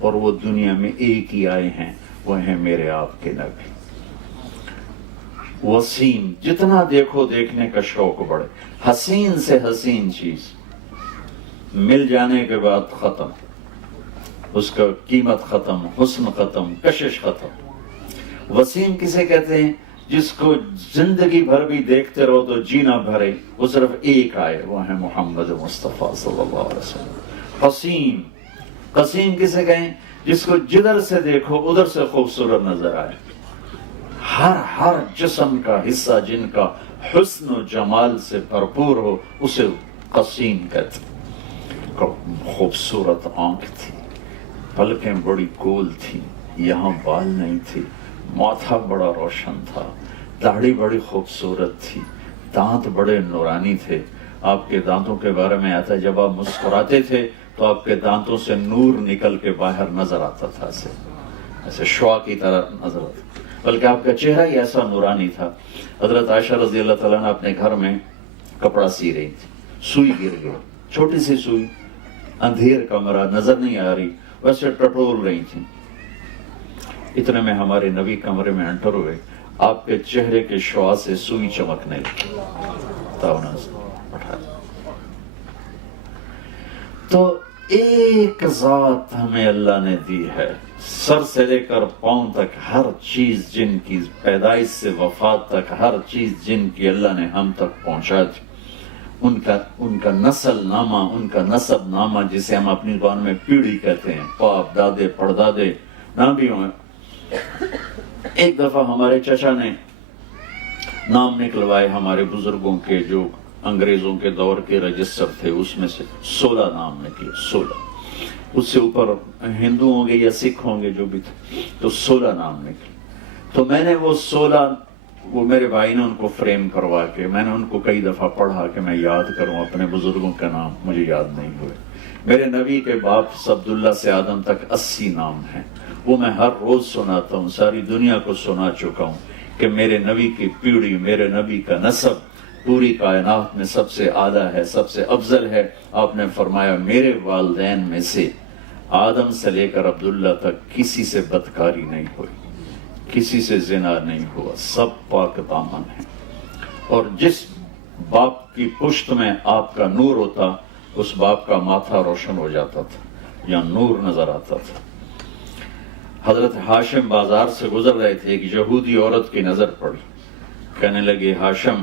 اور وہ دنیا میں ایک ہی آئے ہیں، وہ ہیں میرے آپ کے نبی. وسیم، جتنا دیکھو دیکھنے کا شوق بڑھے. حسین سے حسین چیز مل جانے کے بعد ختم، اس کا قیمت ختم، حسن ختم، کشش ختم. وسیم کسے کہتے ہیں؟ جس کو زندگی بھر بھی دیکھتے رہو تو جینا بھرے، وہ صرف ایک آئے، وہ ہے محمد مصطفیٰ صلی اللہ علیہ وسلم. قسیم، قسیم کسے کہیں؟ جس کو جدھر سے دیکھو ادھر سے خوبصورت نظر آئے. ہر جسم کا حصہ جن کا حسن و جمال سے بھرپور ہو اسے قسیم کہتے. خوبصورت آنکھ تھی، پلکیں بڑی گول تھی، یہاں بال نہیں تھی، ماتھا بڑا روشن تھا، داڑھی بڑی خوبصورت تھی، دانت بڑے نورانی تھے. آپ کے دانتوں کے بارے میں آتا ہے جب آپ مسکراتے تھے تو آپ کے دانتوں سے نور نکل کے باہر نظر آتا تھا، ایسے شعاع کی طرح نظر آتا. بلکہ آپ کا چہرہ ہی ایسا نورانی تھا. حضرت عائشہ رضی اللہ تعالیٰ عنہ اپنے گھر میں کپڑا سی رہی تھی، سوئی گر گئی، چھوٹی سی سوئی، اندھیر کمرہ، نظر نہیں آ رہی، ویسے ٹٹول رہی تھی. اتنے میں ہمارے نبی کمرے میں انٹر ہوئے. آپ کے چہرے کے شعاع سے سوئی چمکنے لگی. تو ایک ذات ہمیں اللہ نے دی ہے، سر سے لے کر پاؤں تک ہر چیز جن کی پیدائش سے وفات تک ہر چیز جن کی اللہ نے ہم تک پہنچا دی. ان کا نسل نامہ، ان کا نسب نامہ جسے ہم اپنی زبان میں پیڑھی کہتے ہیں، باپ دادے پردادے نام بھی ہوئے. ایک دفعہ ہمارے چچا نے نام نکلوائے ہمارے بزرگوں کے جو انگریزوں کے دور کے رجسٹر تھے، اس میں سے 16 نام نکلے. 16 اس سے اوپر ہندو ہوں گے یا سکھ ہوں گے جو بھی تھے، تو 16 نام نکلے. تو میں نے وہ 16 وہ میرے بھائی نے ان کو فریم کروا کے میں نے ان کو کئی دفعہ پڑھا کہ میں یاد کروں اپنے بزرگوں کا نام، مجھے یاد نہیں ہوئے. میرے نبی کے باپ عبداللہ سے آدم تک 80 نام ہیں. وہ میں ہر روز سناتا ہوں، ساری دنیا کو سنا چکا ہوں کہ میرے نبی کی پیڑھی، میرے نبی کا نسب پوری کائنات میں سب سے اعلیٰ ہے، سب سے افضل ہے. آپ نے فرمایا میرے والدین میں سے آدم سے لے کر عبداللہ تک کسی سے بدکاری نہیں ہوئی، کسی سے زنا نہیں ہوا، سب پاک دامن ہیں. اور جس باپ کی پشت میں آپ کا نور ہوتا اس باپ کا ماتھا روشن ہو جاتا تھا یا نور نظر آتا تھا. حضرت ہاشم بازار سے گزر رہے تھے، ایک یہودی عورت کی نظر پڑی. کہنے لگے ہاشم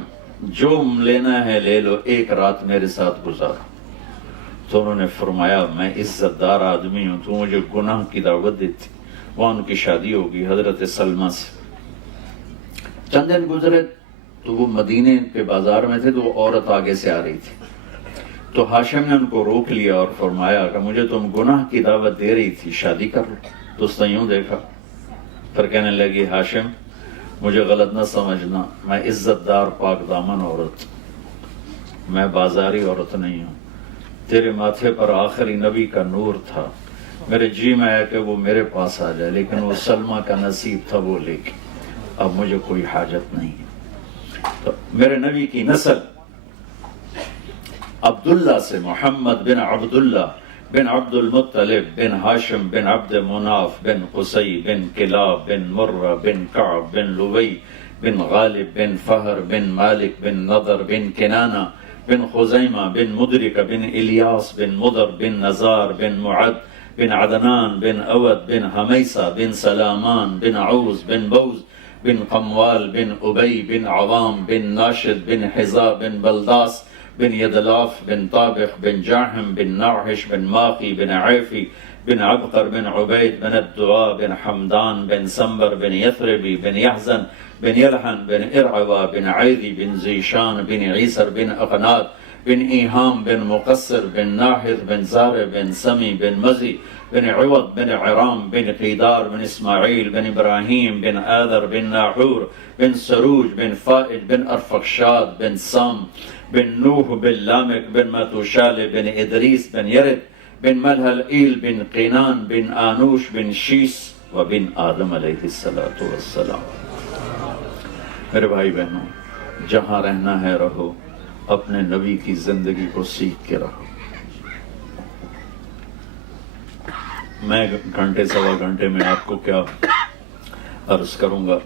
جو لینا ہے لے لو، ایک رات میرے ساتھ گزارو. تو انہوں نے فرمایا میں عزت دار آدمی ہوں، تو مجھے گناہ کی دعوت دیتی. وہاں ان کی شادی ہوگی حضرت سلمہ سے. چند دن گزرے تو وہ مدینے کے بازار میں تھے، تو وہ عورت آگے سے آ رہی تھی. تو ہاشم نے ان کو روک لیا اور فرمایا کہ مجھے تم گناہ کی دعوت دے رہی تھی، شادی کر لو. تو اس نے یوں دیکھا، پھر کہنے لگی ہاشم مجھے غلط نہ سمجھنا، میں عزت دار پاک دامن عورت، میں بازاری عورت نہیں ہوں. تیرے ماتھے پر آخری نبی کا نور تھا، میرے جی میں آیا کہ وہ میرے پاس آ جائے، لیکن وہ سلمہ کا نصیب تھا وہ لے کے، اب مجھے کوئی حاجت نہیں ہے. تو میرے نبی کی نسل عبداللہ سے، محمد بن عبداللہ بن عبد المطلب بن ہاشم بن عبد مناف بن قصی بن کلاب بن مرہ بن کعب بن لوی بن غالب بن فہر بن مالک بن نضر بن کنانہ بن خزیمہ بن مدرک بن الیاس بن مضر بن نزار بن معد بن عدنان بن اود بن حمیسہ بن سلامان بن عوز بن بوز بن قموال بن ابی بن عوام بن ناشد بن حذا بن بلداس بن يدلاف بن طابخ بن جاحم بن ناحش بن ماقي بن عيفي بن عبقر بن عبيد بن الدعاء بن حمدان بن سنبر بن يثربي بن يحزن بن يلحن بن إرعوى بن عيذي بن زيشان بن عيسر بن أقناد بن إيهام بن مقصر بن ناحث بن زار بن سمي بن مزي بن عوض بن عرام بن قيدار بن إسماعيل بن إبراهيم بن آذر بن ناحور بن سروج بن فائد بن أرفخشاد بن سام بن نوح بن لامك بن ماتوشال بن إدريس بن يرد بن ملهلئيل بن قينان بن آنوش بن شيس وبن آدم علیہ الصلوۃ والسلام۔ میرے بھائی بہنوں، جہاں رہنا ہے رہو، اپنے نبی کی زندگی کو سیکھ کے رہو۔ میں گھنٹے سوا گھنٹے میں آپ کو کیا عرض کروں گا،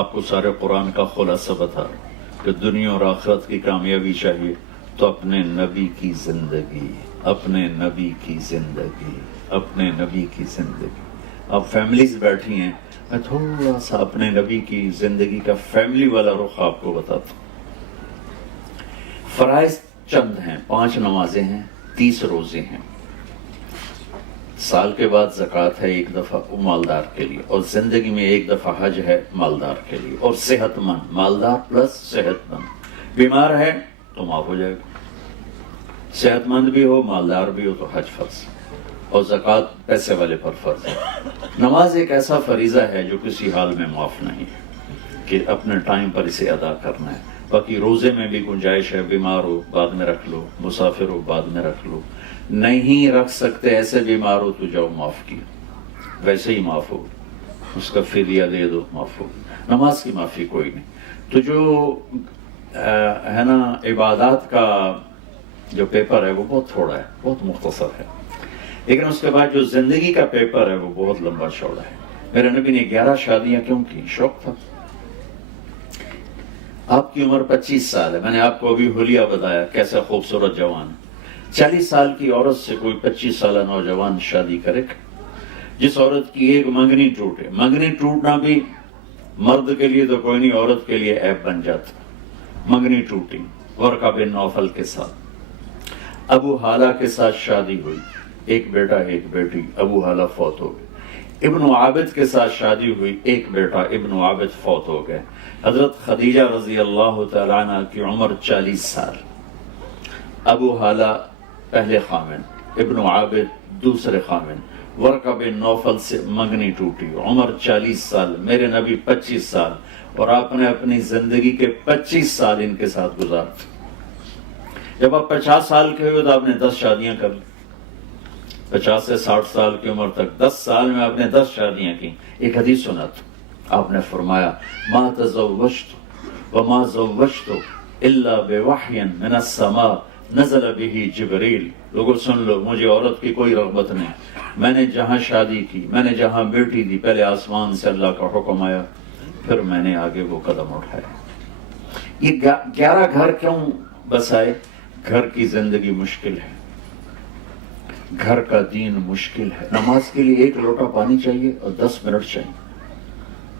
آپ کو سارے قرآن کا خلاصہ بتا کہ دنیا اور آخرت کی کامیابی چاہیے تو اپنے نبی کی زندگی، اپنے نبی کی زندگی، اپنے نبی کی زندگی۔ آپ فیملیز بیٹھی ہیں، میں تھوڑا سا اپنے نبی کی زندگی کا فیملی والا رخ آپ کو بتاتا ہوں۔ فرائض چند ہیں، 5 نمازیں ہیں، 30 روزے ہیں، سال کے بعد زکوٰۃ ہے 1 دفعہ مالدار کے لیے، اور زندگی میں 1 دفعہ حج ہے مالدار کے لیے، اور صحت مند، مالدار پلس صحت مند۔ بیمار ہے تو معاف ہو جائے گا، صحت مند بھی ہو مالدار بھی ہو تو حج فرض، اور زکوٰۃ پیسے والے پر فرض ہے۔ نماز ایک ایسا فریضہ ہے جو کسی حال میں معاف نہیں ہے کہ اپنے ٹائم پر اسے ادا کرنا ہے۔ باقی روزے میں بھی گنجائش ہے، بیمار ہو بعد میں رکھ لو، مسافر ہو بعد میں رکھ لو، نہیں رکھ سکتے ایسے بیمار ہو تو جاؤ معاف کیا، ویسے ہی معاف ہو، اس کا فدیہ دے دو، معاف ہو۔ نماز کی معافی کوئی نہیں۔ تو جو ہے نا عبادات کا جو پیپر ہے وہ بہت تھوڑا ہے، بہت مختصر ہے، لیکن اس کے بعد جو زندگی کا پیپر ہے وہ بہت لمبا چوڑا ہے۔ میرے نبی نے 11 شادیاں کیوں کی؟ شوق تھا۔ آپ کی عمر 25 سال ہے، میں نے آپ کو ابھی حلیہ بتایا کیسے خوبصورت جوان۔ 40 سال کی عورت سے کوئی 25 سالہ نوجوان شادی کرے گا؟ جس عورت کی ایک منگنی ٹوٹے، منگنی ٹوٹنا بھی مرد کے لیے تو کوئی نہیں، عورت کے لیے عیب بن جاتا۔ منگنی ٹوٹی، ورقہ بن نوفل کے ساتھ، ابو حالہ کے ساتھ شادی ہوئی، ایک بیٹا ایک بیٹی، ابو حالہ فوت ہو گئے۔ ابن عابد کے ساتھ شادی ہوئی، ایک بیٹا، ابن عابد فوت ہو گئے۔ حضرت خدیجہ رضی اللہ تعالیٰ عنہ کی عمر 40 سال، ابو حالہ پہلے خامن، ابن عابد دوسرے خامن، ورقہ بن نوفل سے منگنی ٹوٹی، عمر 40 سال، میرے نبی 25 سال، اور آپ نے اپنی زندگی کے 25 سال ان کے ساتھ گزارتے۔ جب آپ 50 سال کے ہوئے تو آپ نے 10 شادیاں کر لی، 50 سے 60 سال کی عمر تک 10 سال میں آپ نے 10 شادیاں کی۔ ایک حدیث سنا تھا، آپ نے فرمایا ما تزوجت وما زوجت الا بوحی من السماء نزل به جبریل۔ لوگوں سن لو، مجھے عورت کی کوئی رغبت نہیں، میں نے جہاں شادی کی، میں نے جہاں بیٹی دی، پہلے آسمان سے اللہ کا حکم آیا، پھر میں نے آگے وہ قدم اٹھایا۔ یہ 11 گھر کیوں بسائے؟ گھر کی زندگی مشکل ہے، گھر کا دین مشکل ہے۔ نماز کے لیے 1 لوٹا پانی چاہیے اور 10 منٹ چاہیے،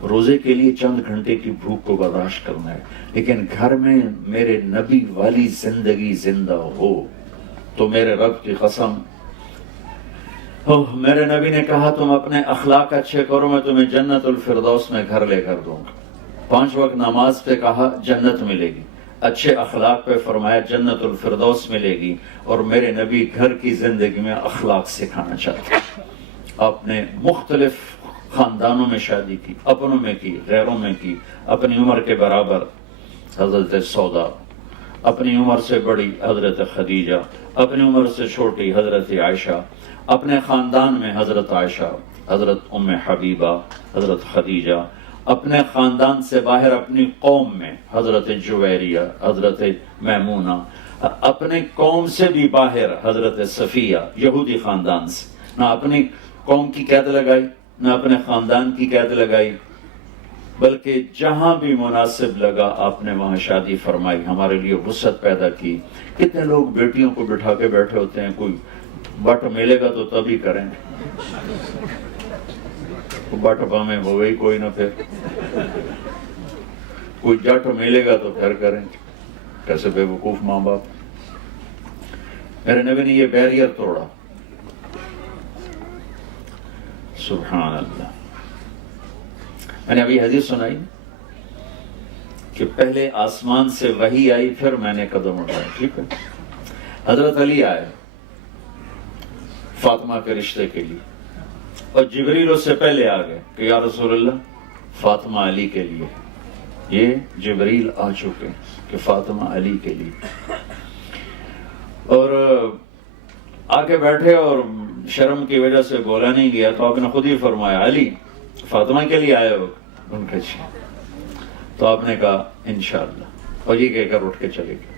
روزے کے لیے چند گھنٹے کی بھوک کو برداشت کرنا ہے، لیکن گھر میں میرے نبی والی زندگی زندہ ہو تو میرے رب کی قسم، میرے نبی نے کہا تم اپنے اخلاق اچھے کرو میں تمہیں جنت الفردوس میں گھر لے کر دوں گا۔ 5 وقت نماز پہ کہا جنت ملے گی، اچھے اخلاق پہ فرمایا جنت الفردوس ملے گی، اور میرے نبی گھر کی زندگی میں اخلاق سکھانا چاہتے ہیں۔ آپ نے مختلف خاندانوں میں شادی کی، اپنوں میں کی، غیروں میں کی، اپنی عمر کے برابر حضرت سودا، اپنی عمر سے بڑی حضرت خدیجہ، اپنی عمر سے چھوٹی حضرت عائشہ، اپنے خاندان میں حضرت عائشہ، حضرت ام حبیبہ، حضرت خدیجہ، اپنے خاندان سے باہر اپنی قوم میں حضرت جویریہ، حضرت میمونہ، اپنے قوم سے بھی باہر حضرت صفیہ، یہودی خاندان سے، نہ اپنی قوم کی قید لگائی نہ اپنے خاندان کی قید لگائی، بلکہ جہاں بھی مناسب لگا آپ نے وہاں شادی فرمائی، ہمارے لیے وسعت پیدا کی۔ کتنے لوگ بیٹیوں کو بٹھا کے بیٹھے ہوتے ہیں، کوئی بٹ ملے گا تو تبھی کریں، باٹپا میں ہو گئی کوئی نہ، پھر کوئی جٹ ملے گا تو پھر کریں. کیسے بے وقوف ماں باپ. میرے نبی نے یہ بیریئر توڑا. سبحان اللہ. میں نے ابھی حدیث سنائی کہ پہلے آسمان سے وحی آئی، پھر میں نے قدم اٹھایا. ٹھیک ہے. حضرت علی آئے فاطمہ کے رشتے کے لیے، اور جبریل اس سے پہلے آ گئے کہ یا رسول اللہ فاطمہ علی کے لیے. یہ جبریل آ چکے کہ فاطمہ علی کے لیے. اور آ کے بیٹھے اور شرم کی وجہ سے بولا نہیں گیا، تو آپ نے خود ہی فرمایا علی فاطمہ کے لیے آئے ہو؟ ان کے جی. تو آپ نے کہا انشاءاللہ، اور یہ کہہ کر اٹھ کے چلے گئے.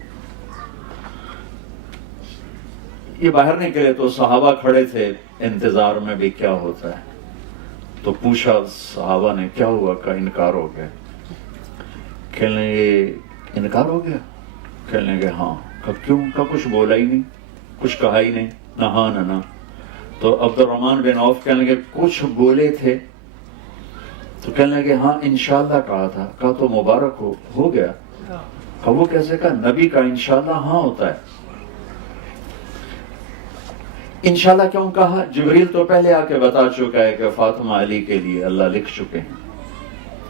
یہ باہر نکلے تو صحابہ کھڑے تھے انتظار میں بھی کیا ہوتا ہے. تو پوچھا صحابہ نے کیا ہوا؟ کا انکار ہو گیا. کہنے لگے انکار ہو گیا؟ کہنے لگے ہاں. کیوں؟ کا کچھ بولا ہی نہیں، کچھ کہا ہی نہیں، نہ ہاں نہ نہ. تو عبد الرحمن بن عوف کہنے لگے کچھ بولے تھے؟ تو کہنے لگے ہاں انشاءاللہ کہا تھا. کہا تو مبارک ہو گیا. کہا وہ کیسے؟ کہا نبی کا انشاءاللہ ہاں ہوتا ہے. انشاءاللہ کیوں کہا؟ جبریل تو پہلے آ کے بتا چکا ہے کہ فاطمہ علی کے لیے اللہ لکھ چکے ہیں.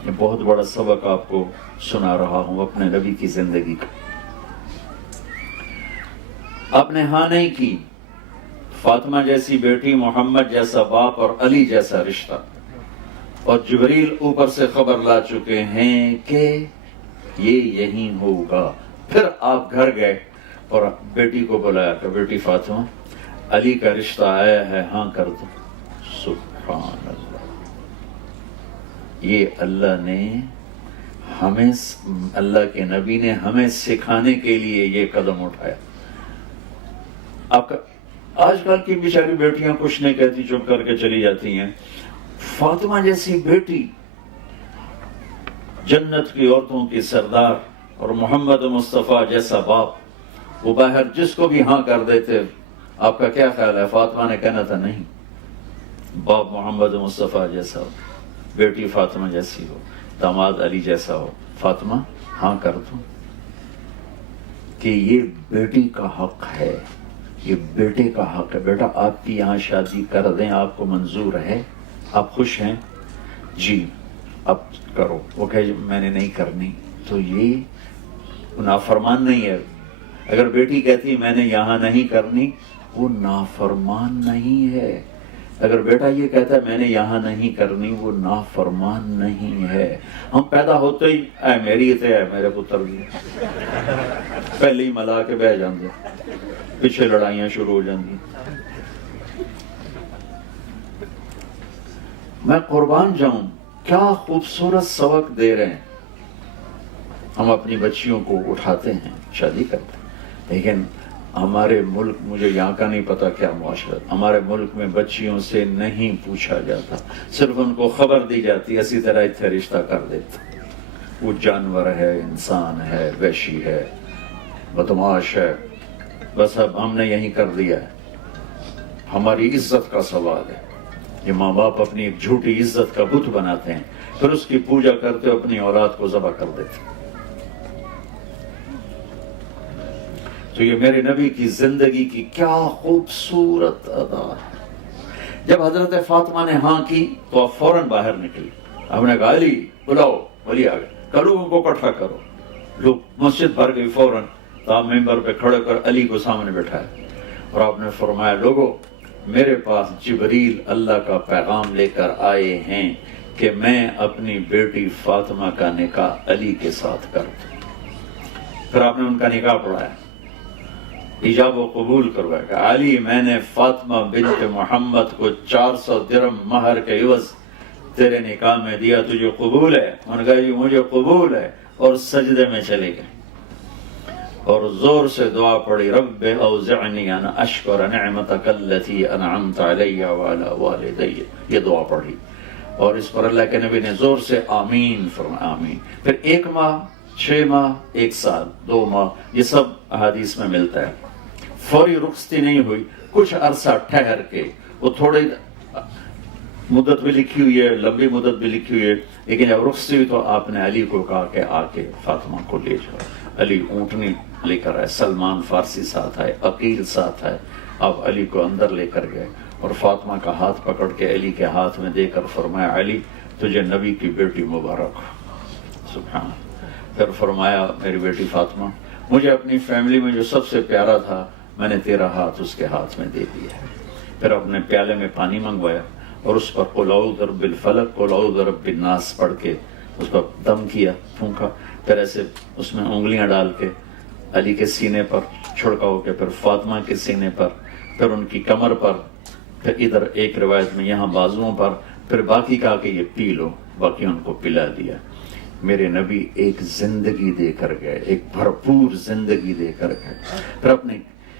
یہ بہت بڑا سبق آپ کو سنا رہا ہوں اپنے نبی کی زندگی کا. آپ نے ہاں نہیں کی. فاطمہ جیسی بیٹی، محمد جیسا باپ اور علی جیسا رشتہ، اور جبریل اوپر سے خبر لا چکے ہیں کہ یہ یہی ہوگا. پھر آپ گھر گئے اور بیٹی کو بلایا کہ بیٹی فاطمہ علی کا رشتہ آیا ہے، ہاں کر دو. سبحان اللہ. یہ اللہ نے ہمیں، اللہ کے نبی نے ہمیں سکھانے کے لیے یہ قدم اٹھایا. آپ کا آج کل کی بیچاری بیٹیاں کچھ نہیں کہتی، چپ کر کے چلی جاتی ہیں. فاطمہ جیسی بیٹی، جنت کی عورتوں کی سردار، اور محمد مصطفیٰ جیسا باپ، وہ باہر جس کو بھی ہاں کر دیتے. آپ کا کیا خیال ہے؟ فاطمہ نے کہنا تھا نہیں، باپ محمد مصطفیٰ جیسا ہو، بیٹی فاطمہ جیسی ہو، داماد علی جیسا ہو. فاطمہ ہاں کر دو کہ یہ بیٹی کا حق ہے، یہ بیٹے کا حق ہے. بیٹا آپ کی یہاں شادی کر دیں، آپ کو منظور ہے؟ آپ خوش ہیں؟ جی اب کرو. وہ کہے میں نے نہیں کرنی. تو یہ نافرمان نہیں ہے. اگر بیٹی کہتی میں نے یہاں نہیں کرنی، وہ نافرمان نہیں ہے. اگر بیٹا یہ کہتا ہے میں نے یہاں نہیں کرنی، وہ نافرمان نہیں ہے. ہم پیدا ہوتے ہی اے میری تے ہے میرے پتر بھی، پہلے ہی ملا کے بہ جاندے، پیچھے لڑائیاں شروع ہو جاندی. میں قربان جاؤں، کیا خوبصورت سبق دے رہے ہیں. ہم اپنی بچیوں کو اٹھاتے ہیں، شادی کرتے ہیں، لیکن ہمارے ملک، مجھے یہاں کا نہیں پتا کیا معاشرت، ہمارے ملک میں بچیوں سے نہیں پوچھا جاتا، صرف ان کو خبر دی جاتی، اسی طرح اتنے رشتہ کر دیتے. وہ جانور ہے، انسان ہے، وحشی ہے، بدماش ہے، بس اب ہم نے یہی کر دیا ہے. ہماری عزت کا سوال ہے. یہ ماں باپ اپنی ایک جھوٹی عزت کا بت بناتے ہیں، پھر اس کی پوجا کرتے اپنی اولاد کو ذبح کر دیتے. تو یہ میرے نبی کی زندگی کی کیا خوبصورت ادا ہے. جب حضرت فاطمہ نے ہاں کی تو آپ فوراً باہر نکلی. آپ نے کہا علی بلاؤ. علی آ گئے. لوگوں کو اکٹھا کرو. لوگ مسجد بھر گئی. فوراً آپ ممبر پہ کھڑے کر علی کو سامنے بٹھایا اور آپ نے فرمایا لوگوں میرے پاس جبریل اللہ کا پیغام لے کر آئے ہیں کہ میں اپنی بیٹی فاطمہ کا نکاح علی کے ساتھ کر دوں. پھر آپ نے ان کا نکاح پڑھایا، ایجاب و قبول کروایا کہ علی میں نے فاطمہ بنت محمد کو 400 درہم مہر کے عوض تیرے نکاح میں دیا، تجھے قبول ہے؟ انہوں نے کہا جی مجھے قبول ہے، اور سجدے میں چلے گئے اور زور سے دعا پڑھی رب اوزعنی ان اشکر نعمتک التی انعمت علی وعلی والدی. یہ دعا پڑھی اور اس پر اللہ کے نبی نے زور سے آمین فرمایا. آمین. پھر 1 ماہ، 6 ماہ، 1 سال، 2 ماہ، یہ سب احادیث میں ملتا ہے. فوری رخصتی نہیں ہوئی، کچھ عرصہ ٹھہر کے وہ تھوڑے مدت بھی لکھی ہوئی ہے، لمبی مدت بھی لکھی ہوئی ہے، لیکن جب رخصتی ہوئی تو آپ نے علی کو کہا کہ آ کے فاطمہ کو لے جاؤ۔ علی اونٹنی لے کر آئے، سلمان فارسی ساتھ آئے، عقیل ساتھ آئے، آپ علی کو اندر لے کر گئے اور فاطمہ کا ہاتھ پکڑ کے علی کے ہاتھ میں دے کر فرمایا علی تجھے نبی کی بیٹی مبارک ہو۔ سبحان اللہ۔ پھر فرمایا میری بیٹی فاطمہ مجھے اپنی فیملی میں جو سب سے پیارا تھا میں نے تیرا ہاتھ اس کے ہاتھ میں دے دیا ہے۔ پھر اپنے پیالے میں پانی منگوایا اور اس پر قل اعوذ برب الفلق قل اعوذ برب الناس پڑھ کے اس پر دم کیا، پھونکا، پھر ایسے اس میں انگلیاں ڈال کے علی کے سینے پر چھڑکاؤ کے، پھر فاطمہ کے سینے پر، پھر ان کی کمر پر، پھر ادھر ایک روایت میں یہاں بازوؤں پر، پھر باقی کہا کہ یہ پی لو، باقی ان کو پلا دیا۔ میرے نبی ایک زندگی دے کر گئے، ایک بھرپور زندگی دے کر گئے۔ پھر اپنے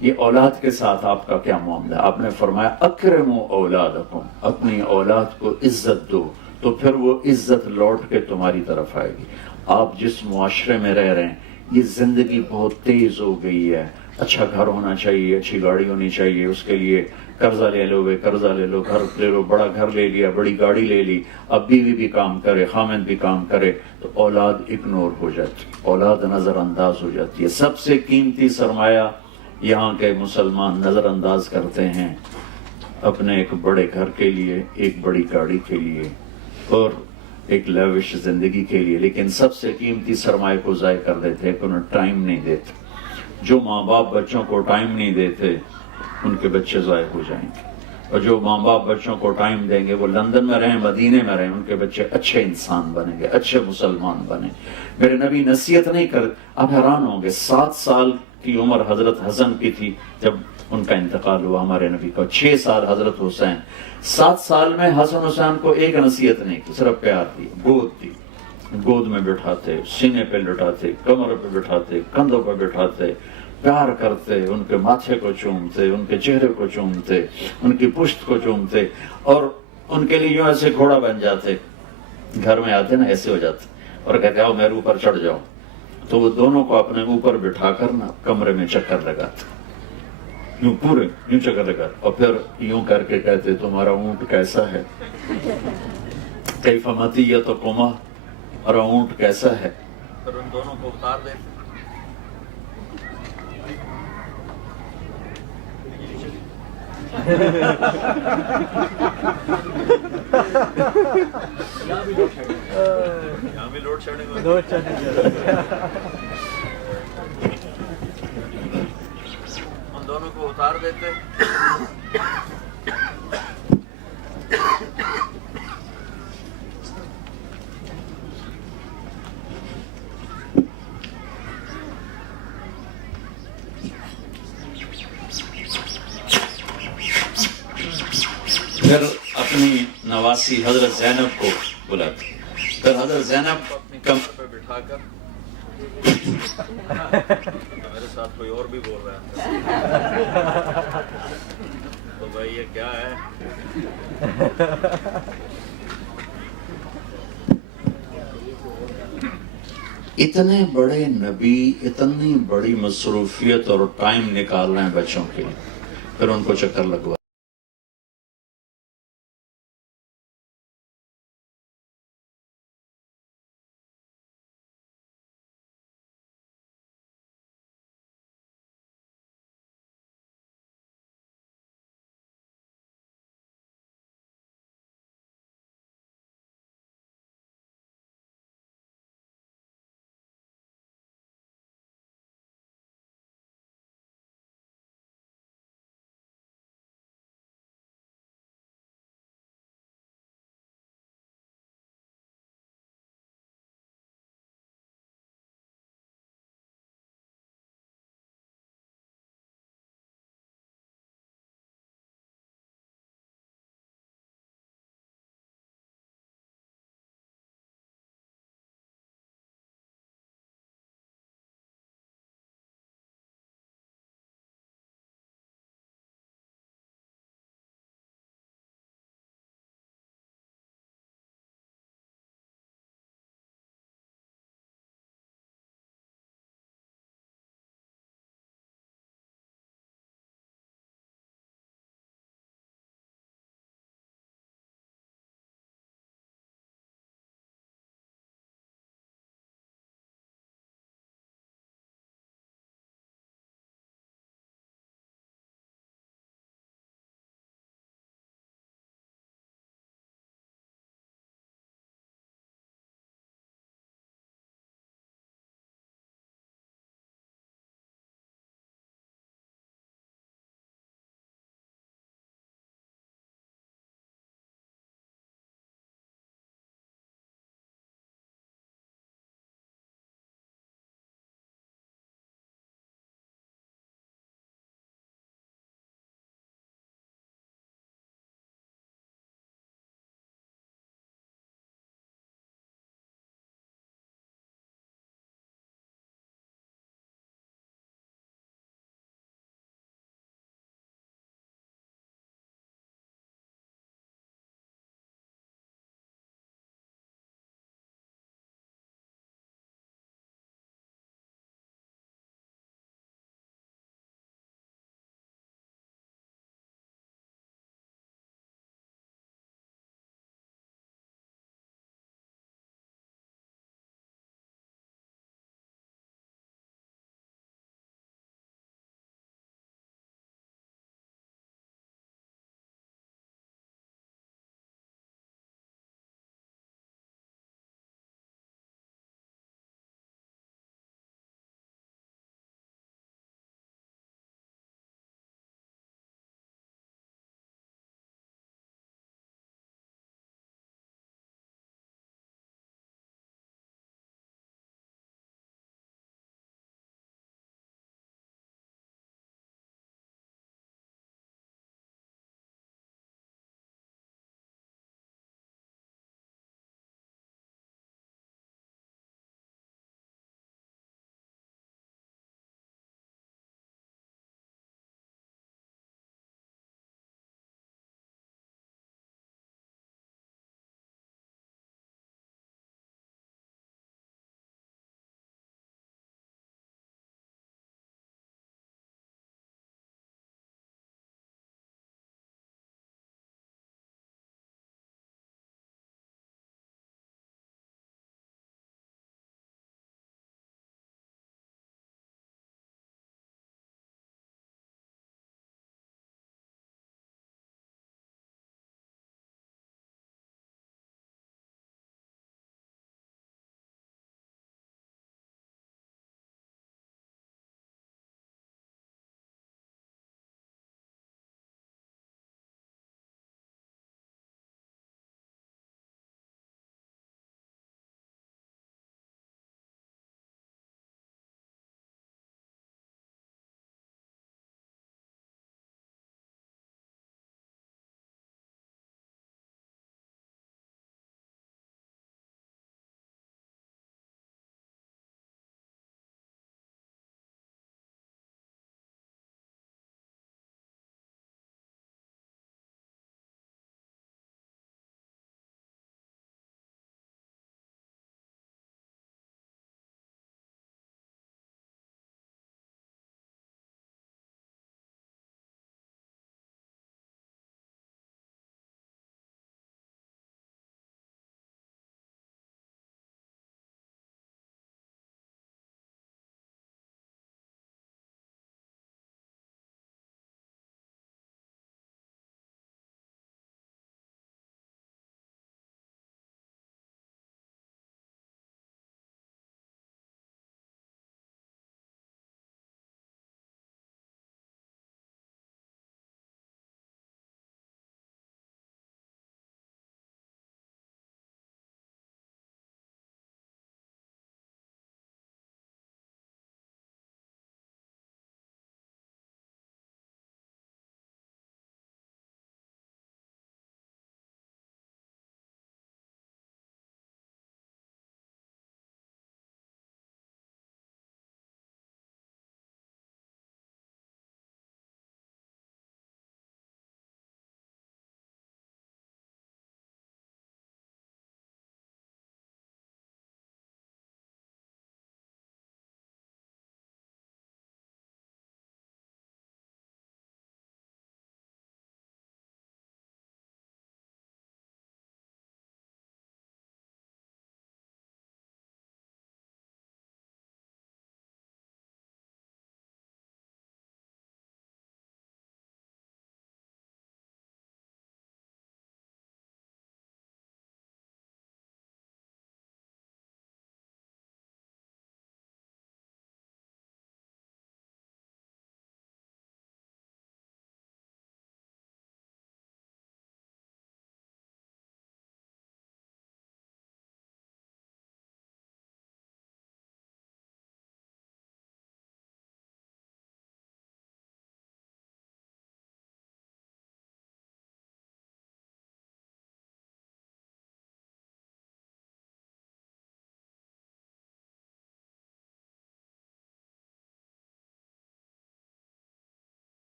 یہ اولاد کے ساتھ آپ کا کیا معاملہ ہے؟ آپ نے فرمایا اکرموا اولادکم، اپنی اولاد کو عزت دو تو پھر وہ عزت لوٹ کے تمہاری طرف آئے گی۔ آپ جس معاشرے میں رہ رہے ہیں یہ زندگی بہت تیز ہو گئی ہے، اچھا گھر ہونا چاہیے، اچھی گاڑی ہونی چاہیے، اس کے لیے قرضہ لے لو، قرضہ لے لو، گھر لے لو، بڑا گھر لے لیا، بڑی گاڑی لے لی، اب بیوی بھی کام کرے، خامند بھی کام کرے تو اولاد اگنور ہو جاتی، اولاد نظر انداز ہو جاتی ہے۔ سب سے قیمتی سرمایہ یہاں کے مسلمان نظر انداز کرتے ہیں اپنے ایک بڑے گھر کے لیے، ایک بڑی گاڑی کے لیے اور ایک لیوش زندگی کے لیے، لیکن سب سے قیمتی سرمایہ کو ضائع کر دیتے کہ انہیں ٹائم نہیں دیتے۔ جو ماں باپ بچوں کو ٹائم نہیں دیتے ان کے بچے ضائع ہو جائیں گے، اور جو ماں باپ بچوں کو ٹائم دیں گے وہ لندن میں رہیں، مدینے میں رہیں، ان کے بچے اچھے انسان بنیں گے، اچھے مسلمان بنیں۔ میرے نبی نصیحت نہیں کر، آپ حیران ہوں گے 7 سال کی عمر حضرت حسن کی تھی جب ان کا انتقال ہوا ہمارے نبی کا، 6 سال حضرت حسین، 7 سال میں حسن حسین کو ایک نصیحت نہیں کی، صرف پیار دی، گود دی، گود میں بٹھاتے، سینے پہ لٹاتے، کمر پہ بٹھاتے، کندھوں پہ بٹھاتے، پیار کرتے، ان کے ماتھے کو چومتے، ان کے چہرے کو چومتے، ان کی پشت کو چومتے، اور ان کے لیے یوں ایسے گھوڑا بن جاتے، گھر میں آتے نا ایسے ہو جاتے اور کہتے آؤ میرے اوپر چڑھ جاؤ، تو وہ دونوں کو اپنے اوپر بٹھا کر نا کمرے میں چکر لگاتے، یوں پورے یوں چکر لگاتے، اور پھر یوں کر کے کہتے تمہارا اونٹ کیسا ہے، کیف مطیتکما، اور اونٹ کیسا ہے، پھر ان دونوں کو اتار دیتے۔ یہاں بھی لوڈ شیڈنگ، ان دونوں کو اتار دیتے۔ پھر اپنی نواسی حضرت زینب کو بلاتے، پھر حضرت زینب کو اپنی کمر پہ بٹھا کر، میرے ساتھ کوئی اور بھی بول رہا ہے تو بھائی یہ کیا ہے؟ اتنے بڑے نبی اتنی بڑی مصروفیت اور ٹائم نکال رہے ہیں بچوں کے لیے، پھر ان کو چکر لگوا